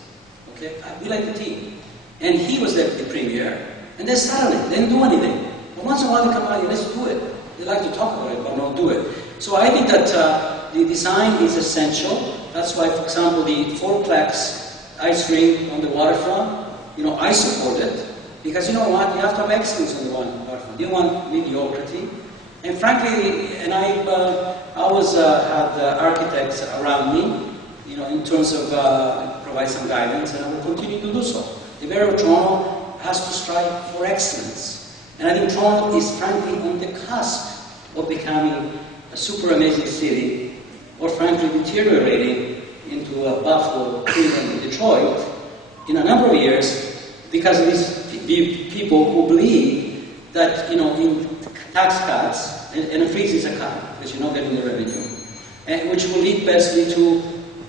Okay, we like the team. And he was there for the premiere, and then suddenly, they didn't do anything. But once in a while they come out, let's do it. They like to talk about it, but not do it. So I think that the design is essential. That's why, for example, the fourplex ice rink on the waterfront, I support it. Because you know what, you have to have excellence on the waterfront. You don't want mediocrity. And frankly, and I always had architects around me, in terms of provide some guidance, and I will continue to do so. The Mayor of Toronto has to strive for excellence. And I think Toronto is frankly on the cusp of becoming a super amazing city, or frankly deteriorating into a Buffalo, Cleveland, and Detroit in a number of years because of these people who believe that, in tax cuts, and a freeze is a cut, because you're not getting the revenue, and which will lead basically to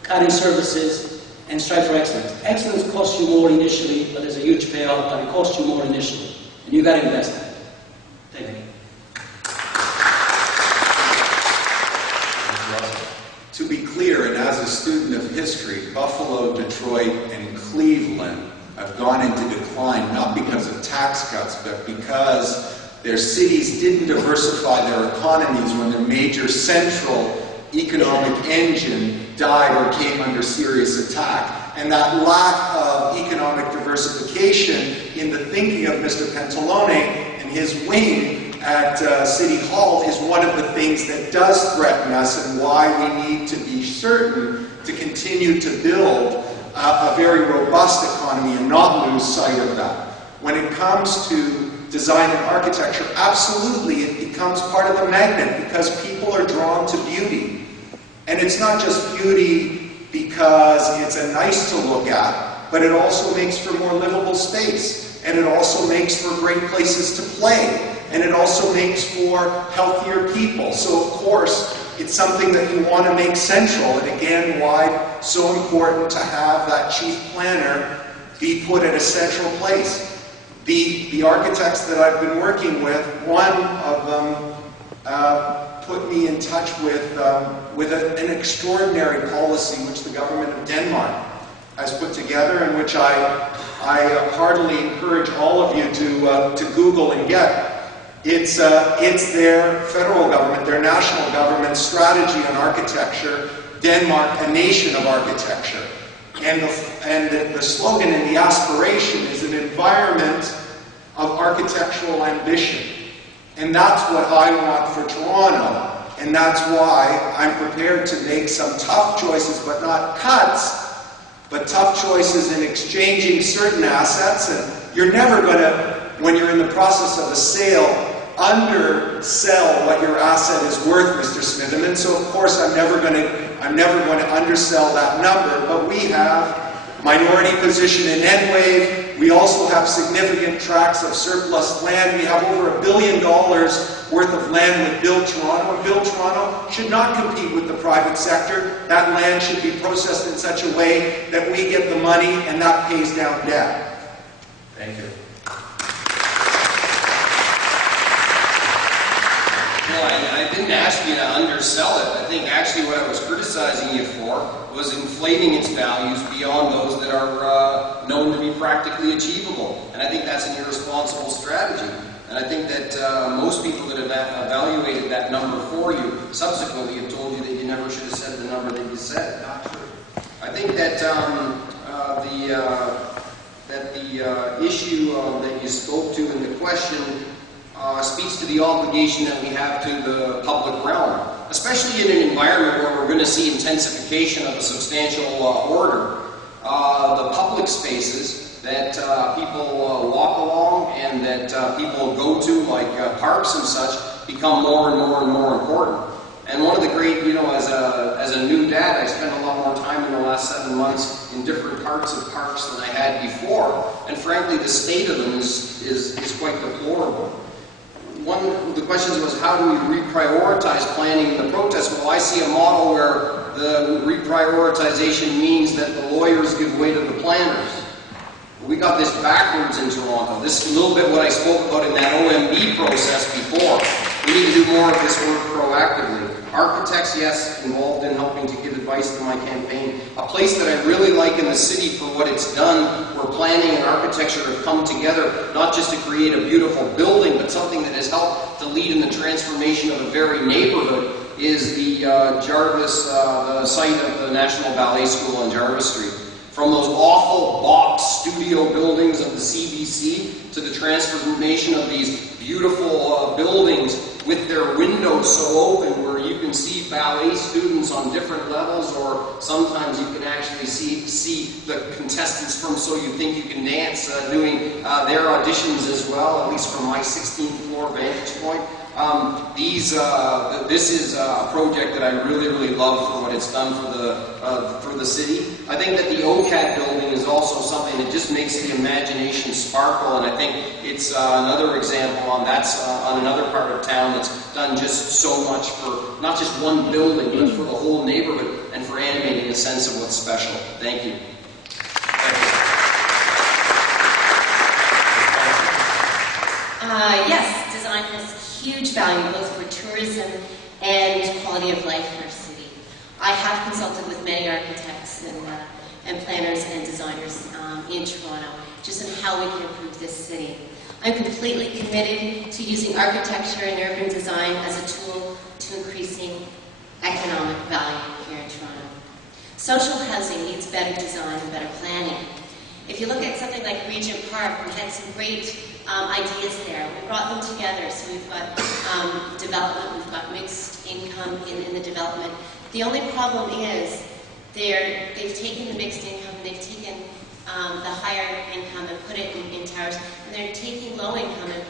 cutting services and strive for excellence. Excellence costs you more initially, but there's a huge payoff, but it costs you more initially, and you got to invest in it. Thank you. To be clear, and as a student of history, Buffalo, Detroit, and Cleveland have gone into decline, not because of tax cuts, but because their cities didn't diversify their economies when their major central economic engine died or came under serious attack. and that lack of economic diversification in the thinking of Mr. Pantalone and his wing at City Hall is one of the things that does threaten us, and why we need to be certain to continue to build a very robust economy and not lose sight of that. When it comes to design and architecture, absolutely it becomes part of the magnet because people are drawn to beauty. And it's not just beauty because it's a nice to look at, but it also makes for more livable space. And it also makes for great places to play. And it also makes for healthier people. So of course, it's something that you want to make central. And again, why so important to have that chief planner be put at a central place. The architects that I've been working with, one of them put me in touch with an extraordinary policy which the government of Denmark has put together, and which I heartily encourage all of you to Google and get. It's their federal government, their national government strategy on architecture, Denmark, a nation of architecture. And the slogan and the aspiration is an environment of architectural ambition. And that's what I want for Toronto. And that's why I'm prepared to make some tough choices, but not cuts, but tough choices in exchanging certain assets. And you're never going to, when you're in the process of a sale, undersell what your asset is worth, Mr. Smitherman. So of course I'm never going to undersell that number, but we have minority position in Enwave. We also have significant tracts of surplus land. We have over $1 billion worth of land with Build Toronto, and Build Toronto should not compete with the private sector. That land should be processed in such a way that we get the money and that pays down debt. Thank you. No, I didn't ask you to undersell it. I think actually what I was criticizing you for was inflating its values beyond those that are known to be practically achievable. And I think that's an irresponsible strategy. And I think that most people that have evaluated that number for you subsequently have told you that you never should have said the number that you said. Not true. I think that the issue that you spoke to in the question speaks to the obligation that we have to the public realm, especially in an environment where we're going to see intensification of a substantial order. The public spaces that people walk along and that people go to, like parks and such, become more and more and more important. And one of the great, as a new dad, I spent a lot more time in the last 7 months in different parts of parks than I had before. And frankly, the state of them is quite deplorable. One of the questions was, how do we reprioritize planning in the protest? Well, I see a model where the reprioritization means that the lawyers give way to the planners. We got this backwards in Toronto. This is a little bit what I spoke about in that OMB process before. We need to do more of this work proactively. Architects, yes, involved in helping to give advice to my campaign. A place that I really like in the city for what it's done, where planning and architecture have come together, not just to create a beautiful building, but something that has helped to lead in the transformation of a very neighborhood, is the Jarvis, the site of the National Ballet School on Jarvis Street. From those awful box studio buildings of the CBC to the transformation of these beautiful buildings with their windows so open where you can see ballet students on different levels, or sometimes you can actually see the contestants from So You Think You Can Dance doing their auditions as well, at least from my 16th floor vantage point. This is a project that I really, really love for what it's done for the city. I think that the OCAD building is also something that just makes the imagination sparkle, and I think it's another example on another part of town that's done just so much for not just one building, but for the whole neighborhood and for animating a sense of what's special. Thank you. Yes, design has huge value both for tourism and quality of life in our city. I have consulted with many architects and planners and designers in Toronto just on how we can improve this city. I'm completely committed to using architecture and urban design as a tool to increasing economic value here in Toronto. Social housing needs better design and better planning. If you look at something like Regent Park, we had some great ideas there. We brought them together. So we've got development, we've got mixed income in the development. The only problem is they've taken the mixed income, they've taken the higher income and put it in towers, and they're taking low income and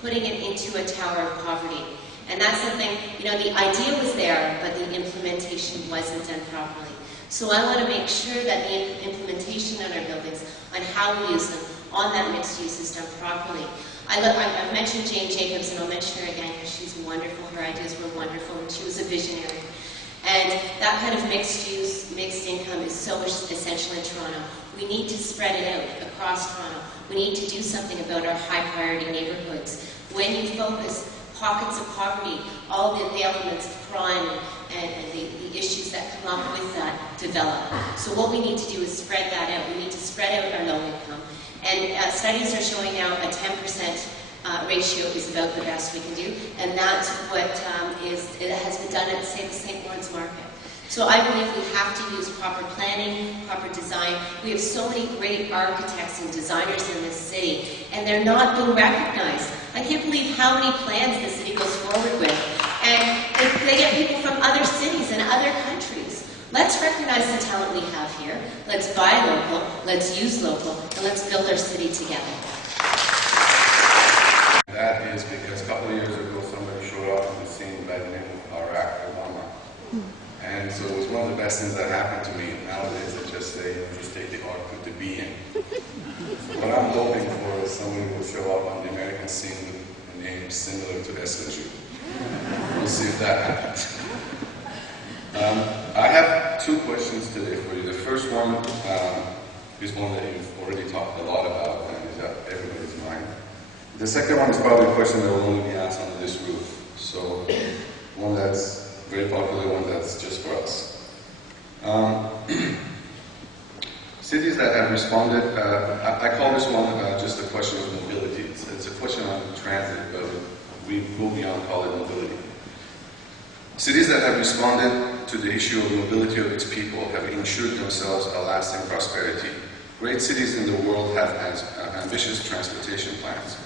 putting it into a tower of poverty. And that's something, you know, the idea was there, but the implementation wasn't done properly. So I want to make sure that the implementation on our buildings, on how we use them, on that mixed use is done properly. I've mentioned Jane Jacobs, and I'll mention her again because she's wonderful. Her ideas were wonderful, and she was a visionary. And that kind of mixed use, mixed income is so essential in Toronto. We need to spread it out across Toronto. We need to do something about our high priority neighborhoods. When you focus pockets of poverty, all the elements of crime and the issues that come up with that develop. So what we need to do is spread that out. We need to spread out our low income. And studies are showing now a 10% ratio is about the best we can do, and that's what it has been done at, say, the St. Lawrence Market. So I believe we have to use proper planning, proper design. We have so many great architects and designers in this city, and they're not being recognized. I can't believe how many plans the city goes forward with, and they get people from other cities and other countries. Let's recognize the talent we have here. Let's buy local, let's use local, and let's build our city together. That is because a couple of years ago somebody showed up on the scene by the name of Barack Obama. And so it was one of the best things that happened to me. Nowadays I just say, just take the art, put the B in. So what I'm hoping for is somebody will show up on the American scene with a name similar to SLG. We'll see if that happens. I have two questions today for you. The first one is one that you've already talked a lot about and is at everybody's mind. The second one is probably a question that will only be asked under this roof. So one that's very popular, one that's just for us. Cities that have responded, I call this one just a question of mobility. It's a question on transit, but we go beyond call it mobility. Cities that have responded to the issue of mobility of its people have ensured themselves a lasting prosperity. Great cities in the world have ambitious transportation plans.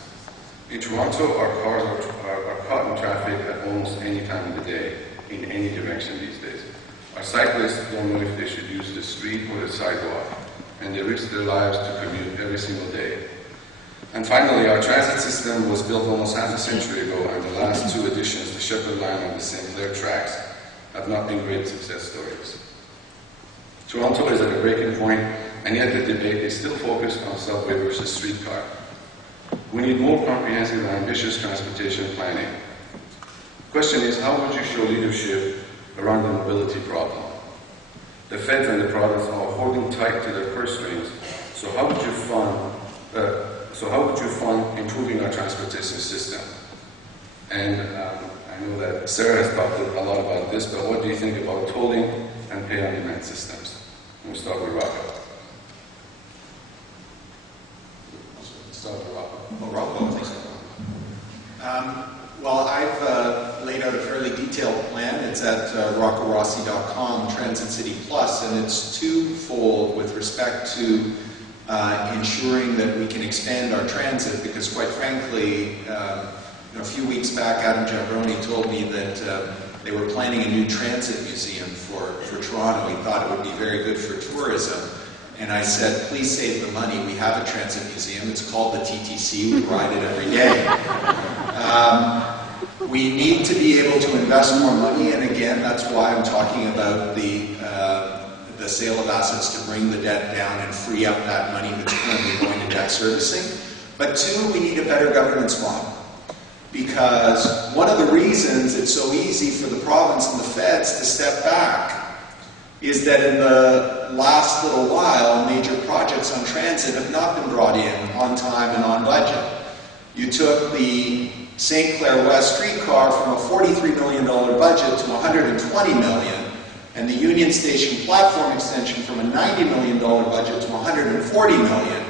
In Toronto, our cars are caught in traffic at almost any time of the day, in any direction these days. Our cyclists don't know if they should use the street or the sidewalk, and they risk their lives to commute every single day. And finally, our transit system was built almost half a century ago, and the last two editions, the Shepherd Line and the St. Clair tracks, have not been great success stories. Toronto is at a breaking point, and yet the debate is still focused on subway versus streetcar. We need more comprehensive and ambitious transportation planning. The question is, how would you show leadership around the mobility problem? The feds and the province are holding tight to their purse strings, so how would you fund improving our transportation system? And I know that Sarah has talked a lot about this, but what do you think about tolling and pay-on-demand systems? We'll start with Rocco. Well, I've laid out a fairly detailed plan. It's at roccorossi.com, Transit City Plus, and it's twofold with respect to ensuring that we can expand our transit, because quite frankly, a few weeks back, Adam Jambroni told me that they were planning a new transit museum for Toronto. He thought it would be very good for tourism. And I said, please save the money. We have a transit museum. It's called the TTC. We ride it every day. We need to be able to invest more money. And again, that's why I'm talking about the sale of assets to bring the debt down and free up that money that's currently going to debt servicing. But two, we need a better governance model. Because one of the reasons it's so easy for the province and the feds to step back is that in the last little while, major projects on transit have not been brought in on time and on budget. You took the St. Clair West streetcar from a $43 million budget to $120 million, and the Union Station platform extension from a $90 million budget to $140 million.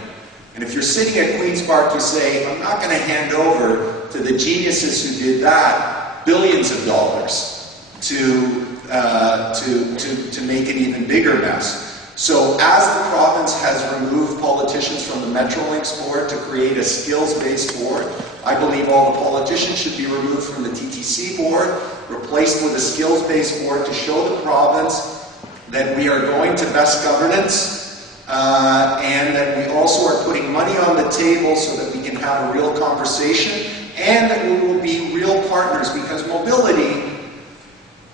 And if you're sitting at Queen's Park, you say, I'm not going to hand over to the geniuses who did that billions of dollars to to make an even bigger mess. So as the province has removed politicians from the Metrolinx board to create a skills-based board, I believe all the politicians should be removed from the TTC board, replaced with a skills-based board to show the province that we are going to best governance and that we also are putting money on the table so that we can have a real conversation and that we will be real partners, because mobility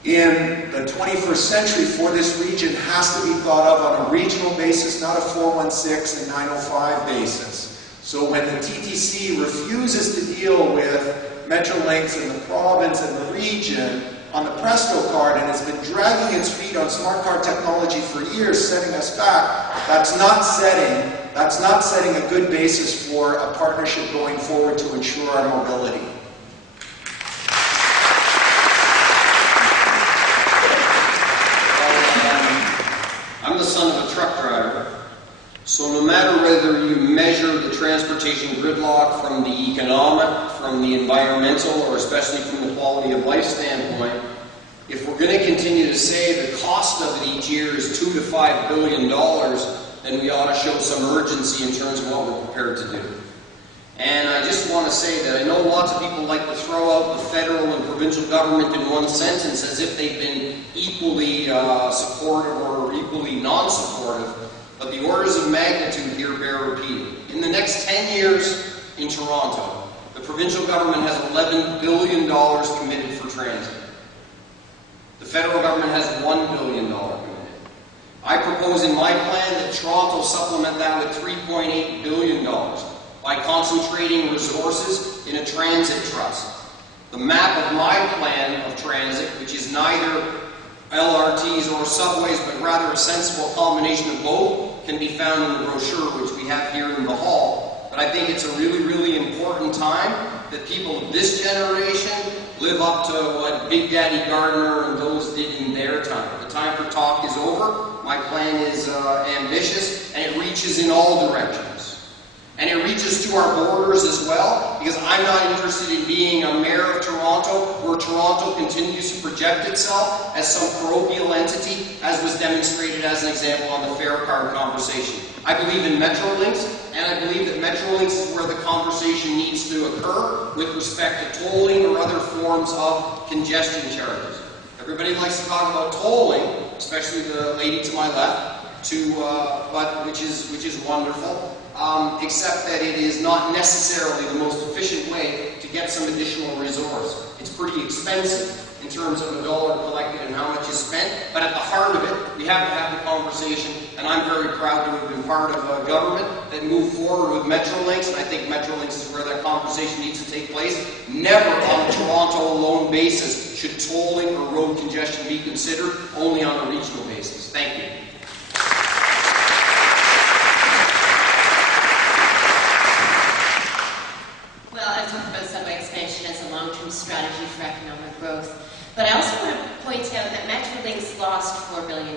in the 21st century for this region has to be thought of on a regional basis, not a 416 and 905 basis. So when the TTC refuses to deal with Metrolinx in the province and the region on the Presto card and has been dragging its feet on smart card technology for years, setting us back, that's not setting a good basis for a partnership going forward to ensure our mobility. I'm the son of a truck driver, so no matter whether you measure the transportation gridlock from the economic, from the environmental, or especially from the quality of life standpoint, if we're going to continue to say the cost of it each year is $2 to $5 billion, then we ought to show some urgency in terms of what we're prepared to do. And I just want to say that I know lots of people like to throw out the federal and provincial government in one sentence as if they've been equally supportive or equally non-supportive, but the orders of magnitude here bear repeating. In the next 10 years in Toronto, the provincial government has $11 billion committed for transit. The federal government has $1 billion committed. I propose in my plan that Toronto supplement that with $3.8 billion. By concentrating resources in a transit trust. The map of my plan of transit, which is neither LRTs or subways, but rather a sensible combination of both, can be found in the brochure which we have here in the hall. But I think it's a really, really important time that people of this generation live up to what Big Daddy Gardner and those did in their time. The time for talk is over. My plan is ambitious, and it reaches in all directions. And it reaches to our borders as well, because I'm not interested in being a mayor of Toronto where Toronto continues to project itself as some parochial entity, as was demonstrated as an example on the fare card conversation. I believe in Metrolinx, and I believe that Metrolinx is where the conversation needs to occur with respect to tolling or other forms of congestion charges. Everybody likes to talk about tolling, especially the lady to my left, which is wonderful. Except that it is not necessarily the most efficient way to get some additional resource. It's pretty expensive in terms of the dollar collected and how much is spent, but at the heart of it, we have to have the conversation, and I'm very proud to have been part of a government that moved forward with Metrolinx, and I think Metrolinx is where that conversation needs to take place. Never on a Toronto alone basis should tolling or road congestion be considered, only on a regional basis. Thank you. Strategy for economic growth. But I also want to point out that Metrolinx lost $4 billion.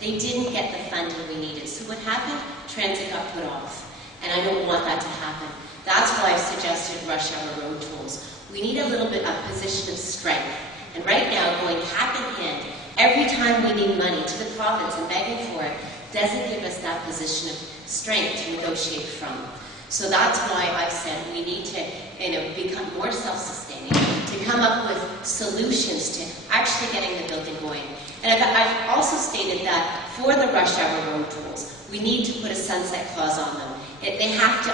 They didn't get the funding we needed. So what happened? Transit got put off. And I don't want that to happen. That's why I suggested rush hour road tolls. We need a little bit of position of strength. And right now, going cap in hand, every time we need money to the province and begging for it, doesn't give us that position of strength to negotiate from. So that's why I said we need to become more self-sustaining, to come up with solutions to actually getting the building going. And I've also stated that for the rush hour road tolls, we need to put a sunset clause on them.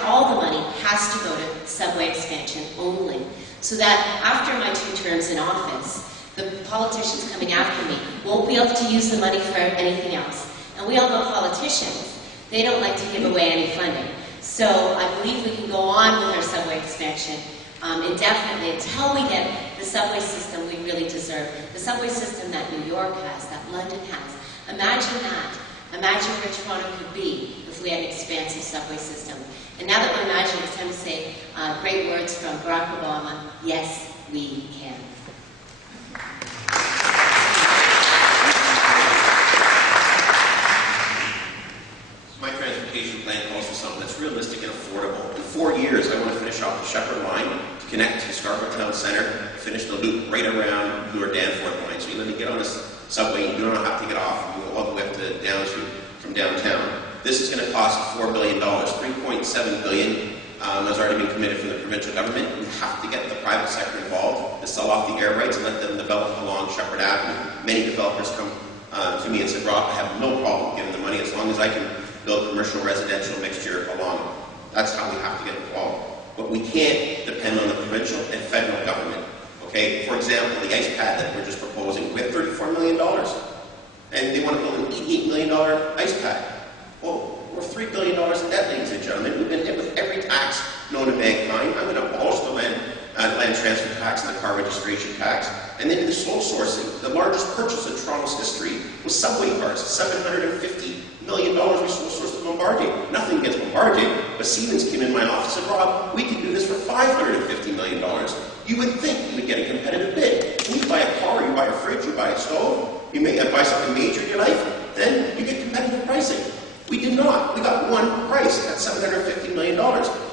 All the money has to go to subway expansion only, so that after my 2 terms in office, the politicians coming after me won't be able to use the money for anything else. And we all know politicians, they don't like to give away any funding. So I believe we can go on with our subway expansion indefinitely until we get the subway system we really deserve. The subway system that New York has, that London has. Imagine that. Imagine where Toronto could be if we had an expansive subway system. And now that we're imagining, it's time to say great words from Barack Obama, yes, we can. My transportation plan calls for something that's realistic and affordable. In 4 years, I want to finish off the Shepherd line to connect to Scarborough Town Centre, finish the loop right around Bloor Danforth line. So you let me get on a subway. You do not have to get off. You go all the way up to down from downtown. This is going to cost $4 billion. $3.7 billion has already been committed from the provincial government. We have to get the private sector involved to sell off the air rights and let them develop along Shepherd Avenue. Many developers come to me and said, Rob, I have no problem giving the money as long as I can build commercial residential mixture along it. That's how we have to get involved. But we can't depend on the provincial and federal government. Okay, for example, the ice pad that we're just proposing, we have $34 million. And they want to build an $88 million ice pad. Well, we're $3 billion in debt, ladies and gentlemen. We've been hit with every tax known to mankind. I'm going to abolish the land transfer tax and the car registration tax. And then the sole sourcing, the largest purchase in Toronto's history was subway cars. $750 million we sole sourced at Bombardier. Nothing against Bombardier, but Siemens came in my office and said, Rob, we can do this for $550 million. You would think you would get a competitive bid. When you buy a car, you buy a fridge, you buy a stove, you may buy something major in your life, then you get competitive pricing. We did not. We got one price at $750 million.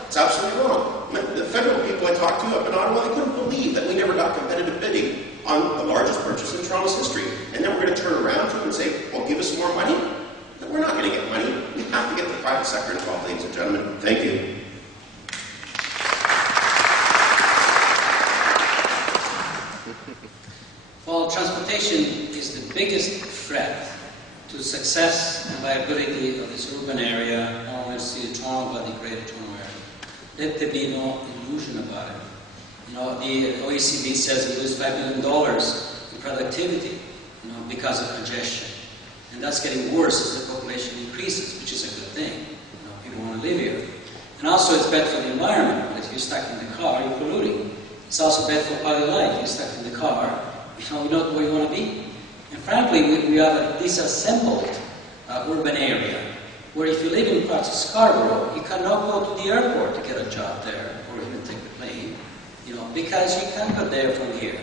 It's absolutely wrong. The federal people I talked to up in Ottawa, they couldn't believe that we never got competitive bidding on the largest purchase in Toronto's history. And then we're going to turn around to them and say, well, give us more money. We're not going to get money. We have to get the private sector involved, ladies and gentlemen. Thank you. Well, transportation is the biggest threat to the success and viability of this urban area, not only the city of Toronto, but the greater Toronto area. Let there be no illusion about it. You know, the OECD says we lose $5 billion in productivity, because of congestion. And that's getting worse as the population increases, which is a good thing. People want to live here. And also it's bad for the environment. If you're stuck in the car, you're polluting. It's also bad for quality of life. You're stuck in the car, you know where you want to be. And frankly, we have a disassembled urban area where if you live in parts of Scarborough, you cannot go to the airport to get a job there or even take the plane, because you can't go there from here.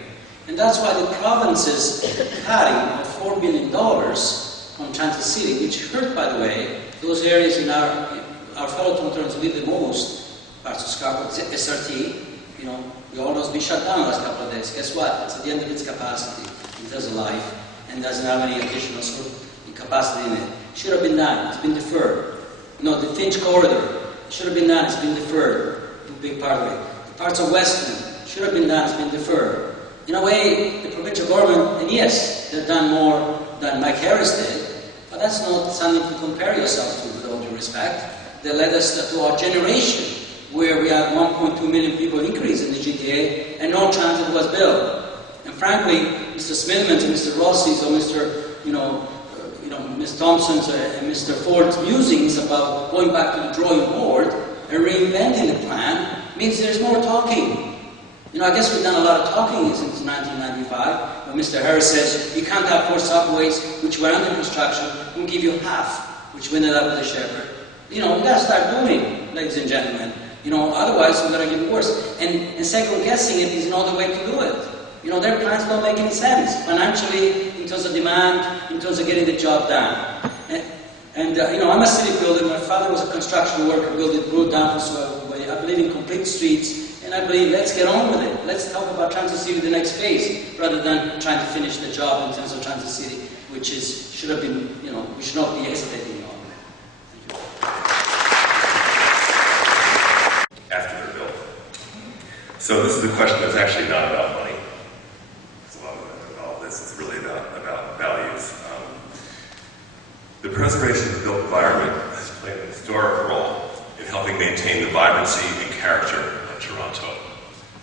And that's why the province is cutting $4 billion from Transit City, which hurt, by the way, those areas in our fellow Torontonians who live the most, parts of Scarborough, SRT, we all know it's been shut down the last couple of days. Guess what? It's at the end of its capacity. It doesn't life and doesn't have any additional sort of capacity in it. Should have been done. It's been deferred. The Finch corridor should have been done. It's been deferred. A big part of it. The parts of Weston should have been done. It's been deferred. In a way, the provincial government, and yes, they've done more than Mike Harris did, but that's not something to compare yourself to, with all due respect. They led us to our generation, where we had 1.2 million people increase in the GTA, and no transit was built. And frankly, Mr. Smithman's and Mr. Rossi's or Mr. Ms. Thompson's and Mr. Ford's musings about going back to the drawing board and reinventing the plan means there's more talking. I guess we've done a lot of talking since 1995, but Mr. Harris says you can't have 4 subways which were under construction, we'll give you half, which we ended up with the Shepherd. We gotta start doing it, ladies and gentlemen. Otherwise we're gonna get worse. And second guessing it is not the way to do it. Their plans don't make any sense financially, in terms of demand, in terms of getting the job done. And I'm a city builder. My father was a construction worker, built road down so I believe in complete streets, and I believe let's get on with it. Let's talk about Transit City the next phase, rather than trying to finish the job in terms of Transit City, which should have been, we should not be hesitating on. After they're built. So this is a question that's actually not about money. It's a lot of all this. It's really about values. The preservation of the built environment has played an historic role in helping maintain the vibrancy and character of Toronto,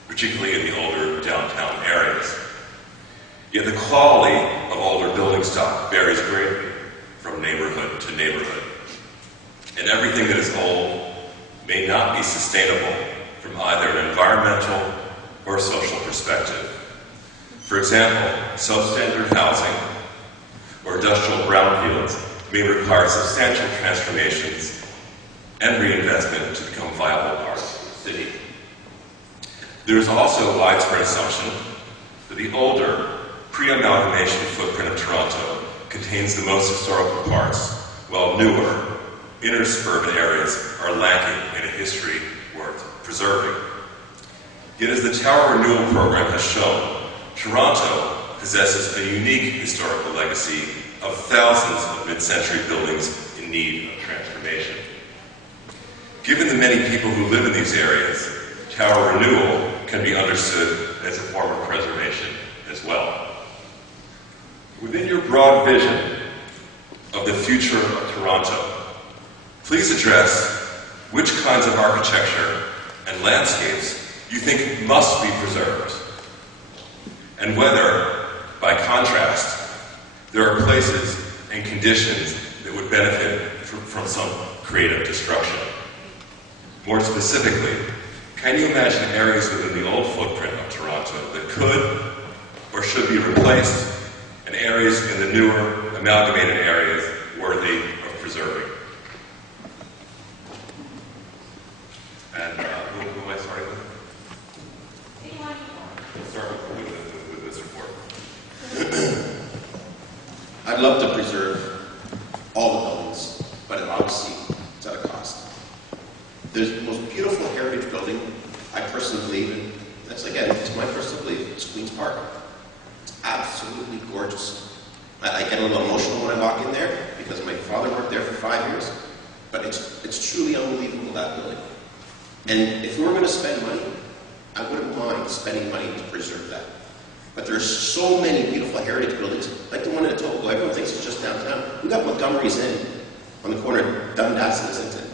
particularly in the older downtown areas. Yet the quality of older building stock varies greatly from neighborhood to neighborhood. And everything that is old may not be sustainable from either an environmental or social perspective. For example, substandard housing or industrial brownfields may require substantial transformations and reinvestment to become viable parts of the city. There is also a widespread assumption that the older, pre-amalgamation footprint of Toronto contains the most historical parts, while newer, inner suburban areas are lacking in a history worth preserving. Yet as the Tower Renewal Program has shown, Toronto possesses a unique historical legacy of thousands of mid-century buildings in need of transformation. Given the many people who live in these areas, tower renewal can be understood as a form of preservation as well. Within your broad vision of the future of Toronto, please address which kinds of architecture and landscapes you think must be preserved, and whether, by contrast, there are places and conditions that would benefit from some creative destruction. More specifically, can you imagine areas within the old footprint of Toronto that could or should be replaced, and areas in the newer, amalgamated areas worthy of preserving? And who am I starting with? We'll start with this report. I'd love to preserve all the buildings, but obviously it's at a cost. There's the most beautiful heritage building, I personally believe, and that's again, it's my personal belief, it's Queen's Park. It's absolutely gorgeous. I get a little emotional when I walk in there because my father worked there for 5 years, but it's truly unbelievable, that building. And if we were going to spend money, I wouldn't mind spending money to preserve that. But there's so many beautiful heritage buildings, like the one in Etobicoke. Everyone thinks it's just downtown. We got Montgomery's Inn on the corner of Dundas and Islington.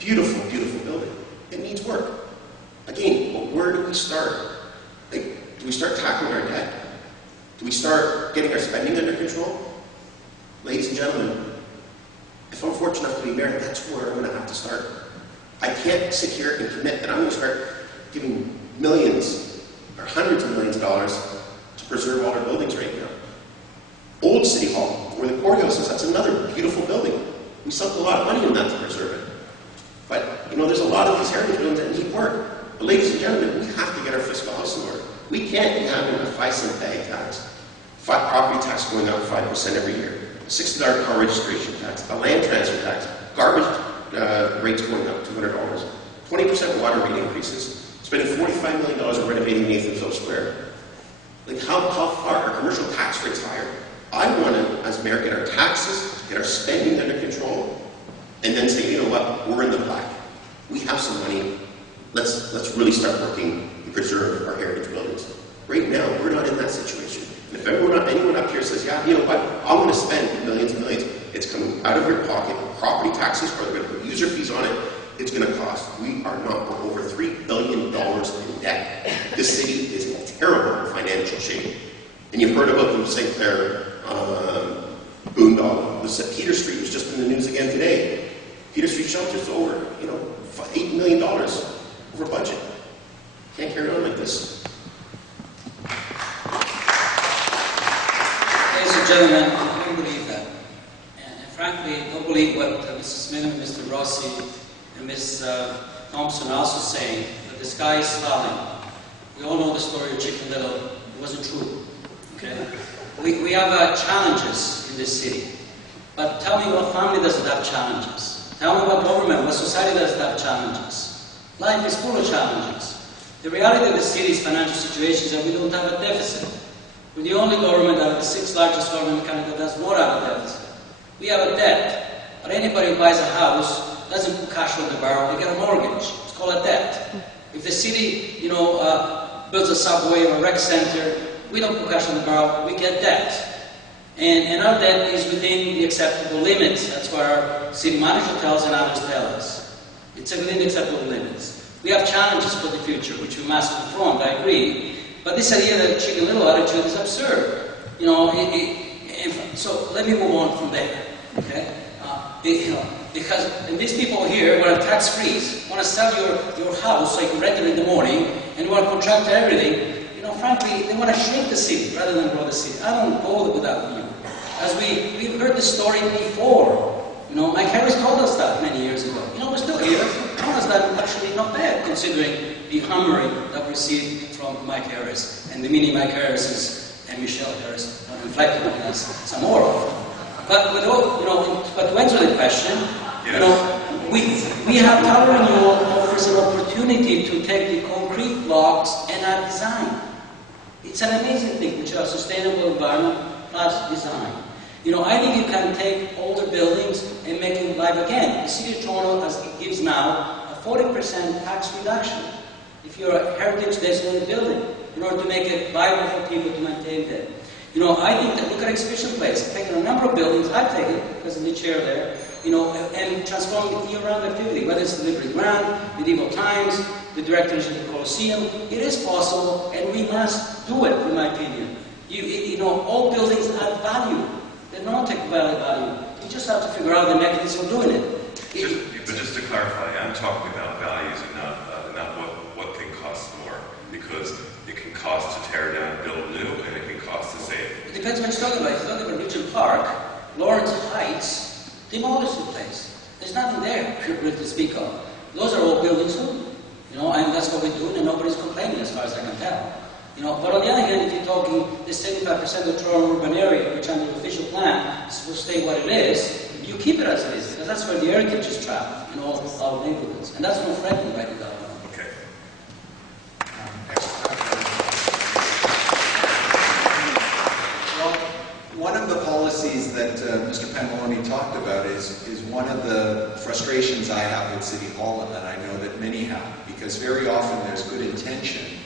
Beautiful, beautiful building. It needs work. Again, but where do we start? Like, do we start tackling our debt? Do we start getting our spending under control? Ladies and gentlemen, if I'm fortunate enough to be mayor, that's where I'm going to have to start. I can't sit here and commit that I'm going to start giving millions or hundreds of millions of dollars to preserve all our buildings right now. Old City Hall, where the courthouse is, that's another beautiful building. We sunk a lot of money in that to preserve it. But, you know, there's a lot of these heritage buildings that need work. But ladies and gentlemen, we have to get our fiscal house in order. We can't be having a 5-cent bag tax, property tax going up 5% every year, a $60 car registration tax, a land transfer tax, garbage rates going up $200, 20% water rate increases, spending $45 million on renovating Nathanville Square. Like, how far are commercial tax rates higher? I want to, as mayor, get our taxes, get our spending under control, and then say, you know what, we're in the black. We have some money. Let's really start working to preserve our heritage buildings. Right now, we're not in that situation. And if anyone up here says, yeah, you know what, I'm going to spend millions and millions, it's coming out of your pocket, property taxes, or they're going to put user fees on it, it's going to cost. We are not, we're over $3 billion in debt. This city is in terrible financial shape. And you've heard about the St. Clair boondoggle. Peter Street was just in the news again today. Peter Street shelter's over, you know, $8 million over budget. Can't carry on like this. Ladies and gentlemen, I don't believe that. And frankly, I don't believe what Mr. Smith and Mr. Rossi and Ms. Thompson are also saying, that the sky is falling. We all know the story of Chicken Little. It wasn't true. Okay? We have challenges in this city. But tell me what family doesn't have challenges. Tell me what government, what society doesn't have challenges. Life is full of challenges. The reality of the city's financial situation is that we don't have a deficit. We're the only government out of the 6th largest government in Canada that does not have a deficit. We have a debt. But anybody who buys a house doesn't put cash on the barrel, they get a mortgage. It's called a debt. If the city, you know, builds a subway or a rec center, we don't put cash on the barrel, we get debt. And our debt is within the acceptable limits. That's what our city manager tells and others tell us. It's within the acceptable limits. We have challenges for the future, which we must confront, I agree. But this idea that Chicken Little attitude is absurd. You know, so let me move on from there. Okay? Because these people here want a tax freeze, want to sell your house so you can rent it in the morning, and want to contract everything. You know, frankly, they want to shrink the city rather than grow the city. I don't go with that view. As we've heard this story before. You know, Mike Harris told us that many years ago. You know, we're still here. Told us that actually not bad, considering the hammering that we received from Mike Harris and the many Mike Harrises and Michelle Harris not reflected on us some more. But with all, you know, but to answer the question, you know, we have tower renewal offers an opportunity to take the concrete blocks and add design. It's an amazing thing, which are sustainable environment plus design. You know, I think you can take older buildings and make them live again. The City of Toronto gives now a 40% tax reduction if you're a heritage designated building, in order to make it viable for people to maintain them. You know, I think that look at Exhibition Place. I've taken a number of buildings, I've taken, because of the chair there, you know, and transformed it year-round activity, whether it's the Liberty Grand, Medieval Times, the Directors of the Colosseum. It is possible, and we must do it, in my opinion. You know, all buildings add value. They don't take value. You just have to figure out the mechanism of doing it. But just to clarify, I'm talking about values and not what can cost more, because it can cost to tear down and build new, and it can cost to save. It depends what you're talking about. If you're talking about Regent Park, Lawrence Heights, demolish the place. There's nothing there really to speak of. Those are all buildings too. You know, and that's what we're doing, and nobody's complaining as far as I can tell. You know, but on the other hand, if you're talking the 75% of the Toronto urban area, which under the official plan will stay what it is, you keep it as it is, because that's where the heritage is trapped in all our neighborhoods. And that's no threatening right now. Okay. Well, one of the policies that Mr. Pantalone talked about is one of the frustrations I have with City Hall, and that I know that many have, because very often there's good intention,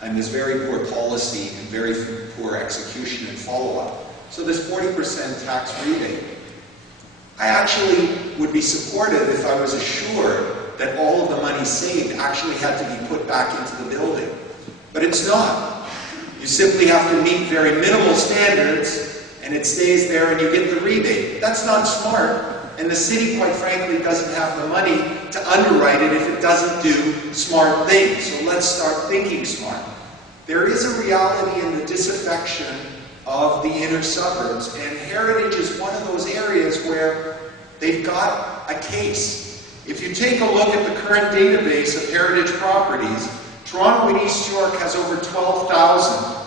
and there's very poor policy and very poor execution and follow-up. So this 40% tax rebate, I actually would be supportive if I was assured that all of the money saved actually had to be put back into the building. But it's not. You simply have to meet very minimal standards, and it stays there and you get the rebate. That's not smart. And the city, quite frankly, doesn't have the money to underwrite it if it doesn't do smart things. So let's start thinking smart. There is a reality in the disaffection of the inner suburbs, and Heritage is one of those areas where they've got a case. If you take a look at the current database of Heritage properties, Toronto and East York has over 12,000.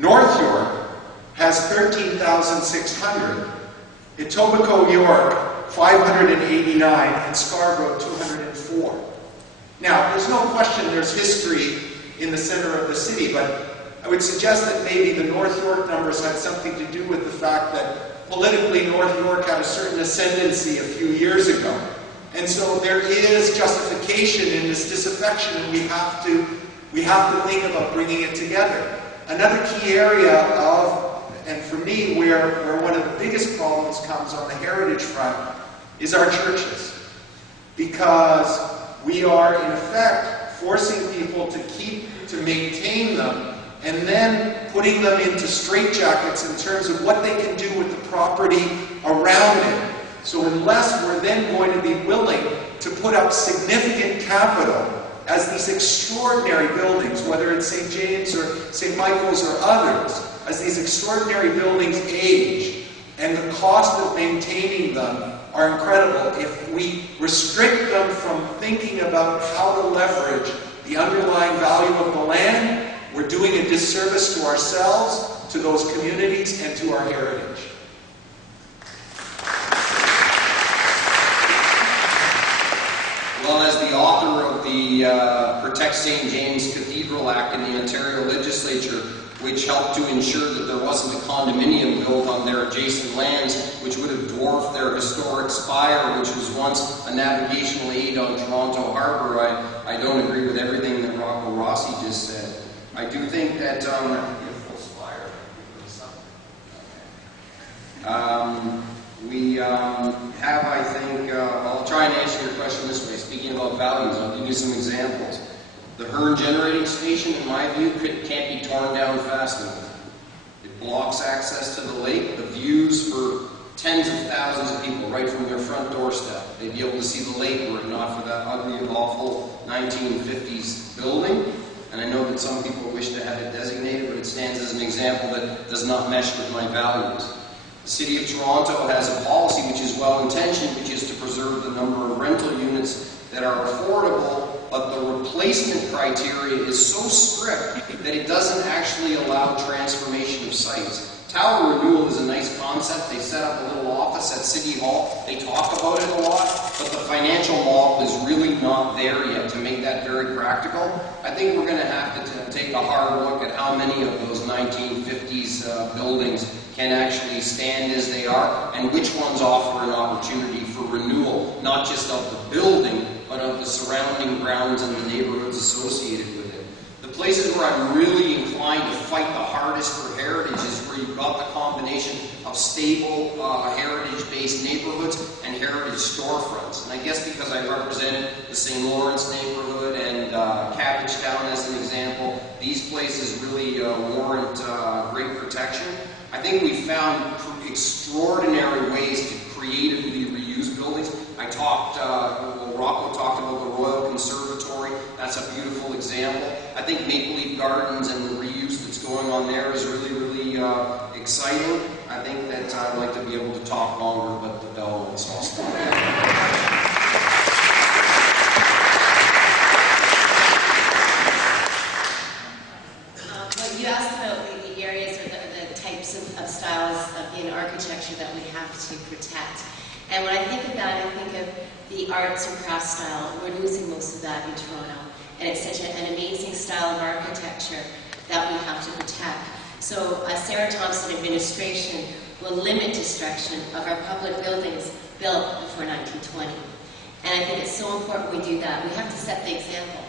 North York has 13,600. Etobicoke, York, 589, and Scarborough, 204. Now, there's no question there's history in the center of the city, but I would suggest that maybe the North York numbers had something to do with the fact that politically North York had a certain ascendancy a few years ago. And so there is justification in this disaffection, and we have to think about bringing it together. Another key area and for me, where one of the biggest problems comes on the heritage front is our churches. Because we are, in effect, forcing people to maintain them, and then putting them into straitjackets in terms of what they can do with the property around it. So unless we're then going to be willing to put up significant capital as these extraordinary buildings, whether it's St. James or St. Michael's or others, as these extraordinary buildings age, and the cost of maintaining them are incredible, if we restrict them from thinking about how to leverage the underlying value of the land, we're doing a disservice to ourselves, to those communities, and to our heritage. Well, as the author of the Protect St. James Cathedral Act in the Ontario Legislature, which helped to ensure that there wasn't a condominium built on their adjacent lands, which would have dwarfed their historic spire, which was once a navigational aid on Toronto Harbour, I don't agree with everything that Rocco Rossi just said. I do think that we have, I think, I'll try and answer your question this way. Speaking about values, I'll give you some examples. The Hearn generating station, in my view, can't be torn down fast enough. It blocks access to the lake, the views for tens of thousands of people right from their front doorstep. They'd be able to see the lake were it not for that ugly and awful 1950s building. And I know that some people wish to have it designated, but it stands as an example that does not mesh with my values. The City of Toronto has a policy which is well-intentioned, which is to preserve the number of rental units that are affordable, but the replacement criteria is so strict that it doesn't actually allow transformation of sites. Tower renewal is a nice concept. They set up a little office at City Hall. They talk about it a lot, but the financial model is really not there yet to make that very practical. I think we're going to have to take a hard look at how many of those 1950s buildings can actually stand as they are, and which ones offer an opportunity for renewal, not just of the building, but of the surrounding grounds and the neighborhoods associated with it. The places where I'm really inclined to fight the hardest for heritage is where you've got the combination of stable, heritage-based neighborhoods and heritage storefronts. And I guess because I represented the St. Lawrence neighborhood and Cabbagetown as an example, these places really warrant great protection. I think we found extraordinary ways to creatively reuse buildings. Rocco talked about the Royal Conservatory. That's a beautiful example. I think Maple Leaf Gardens and the reuse that's going on there is really, really exciting. I think that I'd like to be able to talk longer, but the bell won't, so I'll stop. You asked about the areas or the types of styles in architecture that we have to protect. And when I think of that, I think of the arts and crafts style. We're losing most of that in Toronto. And it's such an amazing style of architecture that we have to protect. So a Sarah Thompson administration will limit destruction of our public buildings built before 1920. And I think it's so important we do that. We have to set the example.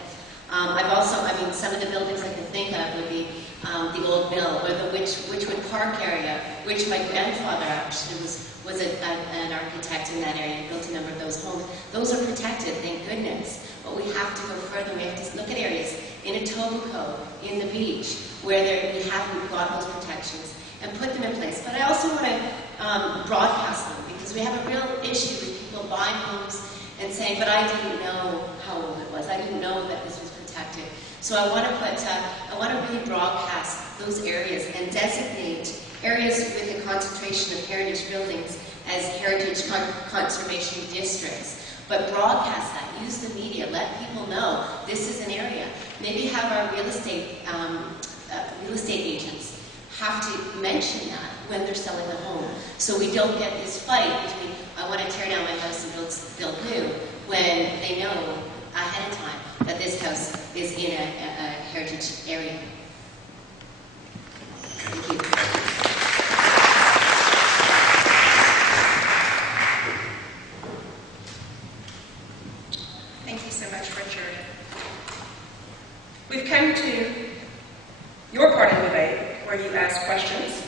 Some of the buildings I can think of would be the Old Mill, or the Witchwood Park area, which my grandfather actually was an architect in that area and built a number of those homes. Those are protected, thank goodness. But we have to go further. We have to look at areas in Etobicoke, in the beach, where we haven't got those protections, and put them in place. But I also want to broadcast them, because we have a real issue with people buying homes and saying, but I didn't know how old it was. I didn't know that this was protected. So I want to really broadcast those areas and designate areas with a concentration of heritage buildings as heritage conservation districts. But broadcast that, use the media, let people know this is an area. Maybe have our real estate agents have to mention that when they're selling a home, so we don't get this fight between I want to tear down my house and build new, when they know ahead of time that this house is in a heritage area. Thank you. Thank you so much, Richard. We've come to your part of the debate where you ask questions,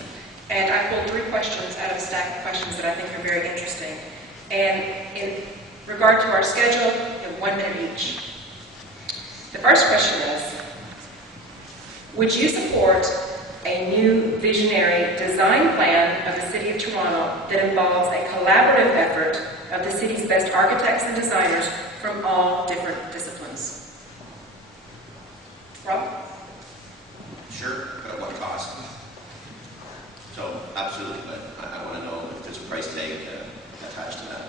and I pulled 3 questions out of a stack of questions that I think are very interesting. And in regard to our schedule, you have 1 minute each. The first question is, would you support a new visionary design plan of the City of Toronto that involves a collaborative effort of the city's best architects and designers from all different disciplines? Rob? Sure, but at what cost? So, absolutely, but I want to know if there's a price tag attached to that.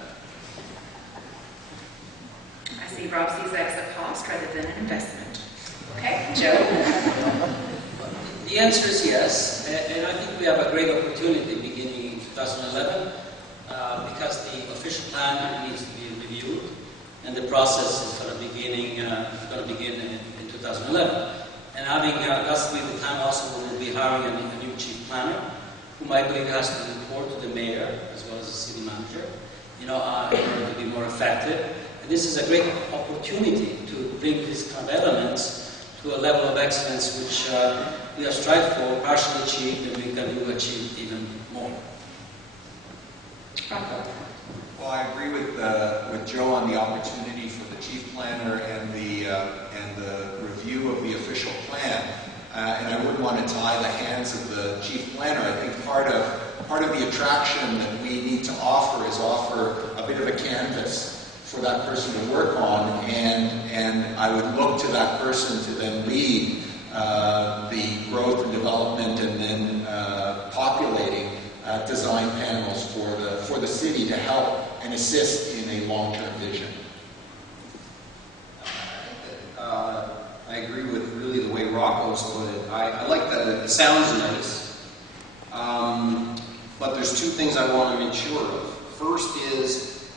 I see Rob sees that as a cost rather than an investment. Okay, Joe? The answer is yes, and I think we have a great opportunity beginning in 2011 because the official plan needs to be reviewed, and the process is going to begin in 2011. And having thus with the time also, we will be hiring a new chief planner, whom I believe has to report to the mayor as well as the city manager, in order to be more effective. And this is a great opportunity to bring these kind of elements to a level of excellence which we have strived for, partially achieved, and we can achieve even more. Well, I agree with Joe on the opportunity for the chief planner and the review of the official plan. And I wouldn't want to tie the hands of the chief planner. I think part of the attraction that we need to offer is offer a bit of a canvas for that person to work on, and I would look to that person to then lead the growth and development, and then populating design panels for the city to help and assist in a long-term vision. I agree with really the way Rocco's put it. I like that. It sounds nice. things I want to make sure of. First is,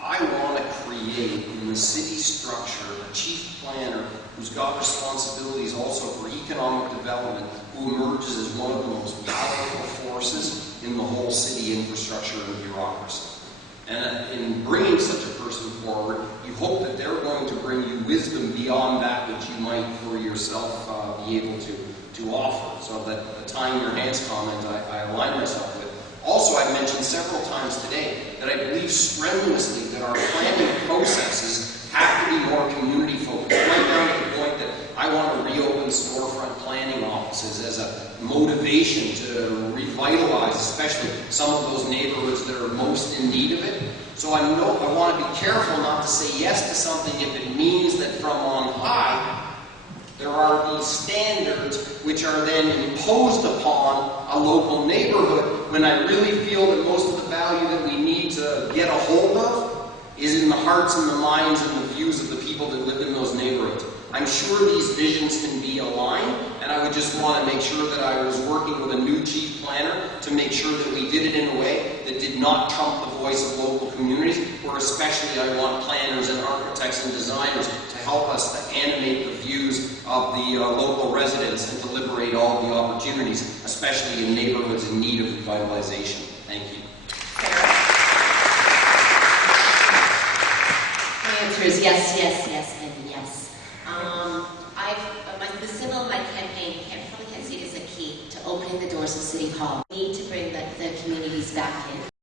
I want to create in the city structure a chief planner who's got responsibilities also for economic development, who emerges as one of the most powerful forces in the whole city infrastructure and bureaucracy. And in bringing such a person forward, you hope that they're going to bring you wisdom beyond that which you might for yourself be able to offer. So that the tying your hands comment I align myself with. Also, I've mentioned several times today that I believe strenuously that our planning processes have to be more community focused. Right down to the point that I want to reopen storefront planning offices as a motivation to revitalize, especially some of those neighborhoods that are most in need of it. So I want to be careful not to say yes to something if it means that from on high there are these standards which are then imposed upon a local neighborhood when I really feel that most of the value that we need to get a hold of is in the hearts and the minds and the views of the people that live in those neighborhoods. I'm sure these visions can be aligned, and I would just want to make sure that I was working with a new chief planner to make sure that we did it in a way that did not trump the voice of local communities, where especially I want planners and architects and designers to help us to animate the views of the local residents and to liberate all the opportunities, especially in neighborhoods in need of revitalization. Thank you. My answer is yes, yes, yes, and yes. The symbol of my campaign, probably can't see it, is a key to opening the doors of City Hall. We need to bring the communities back in.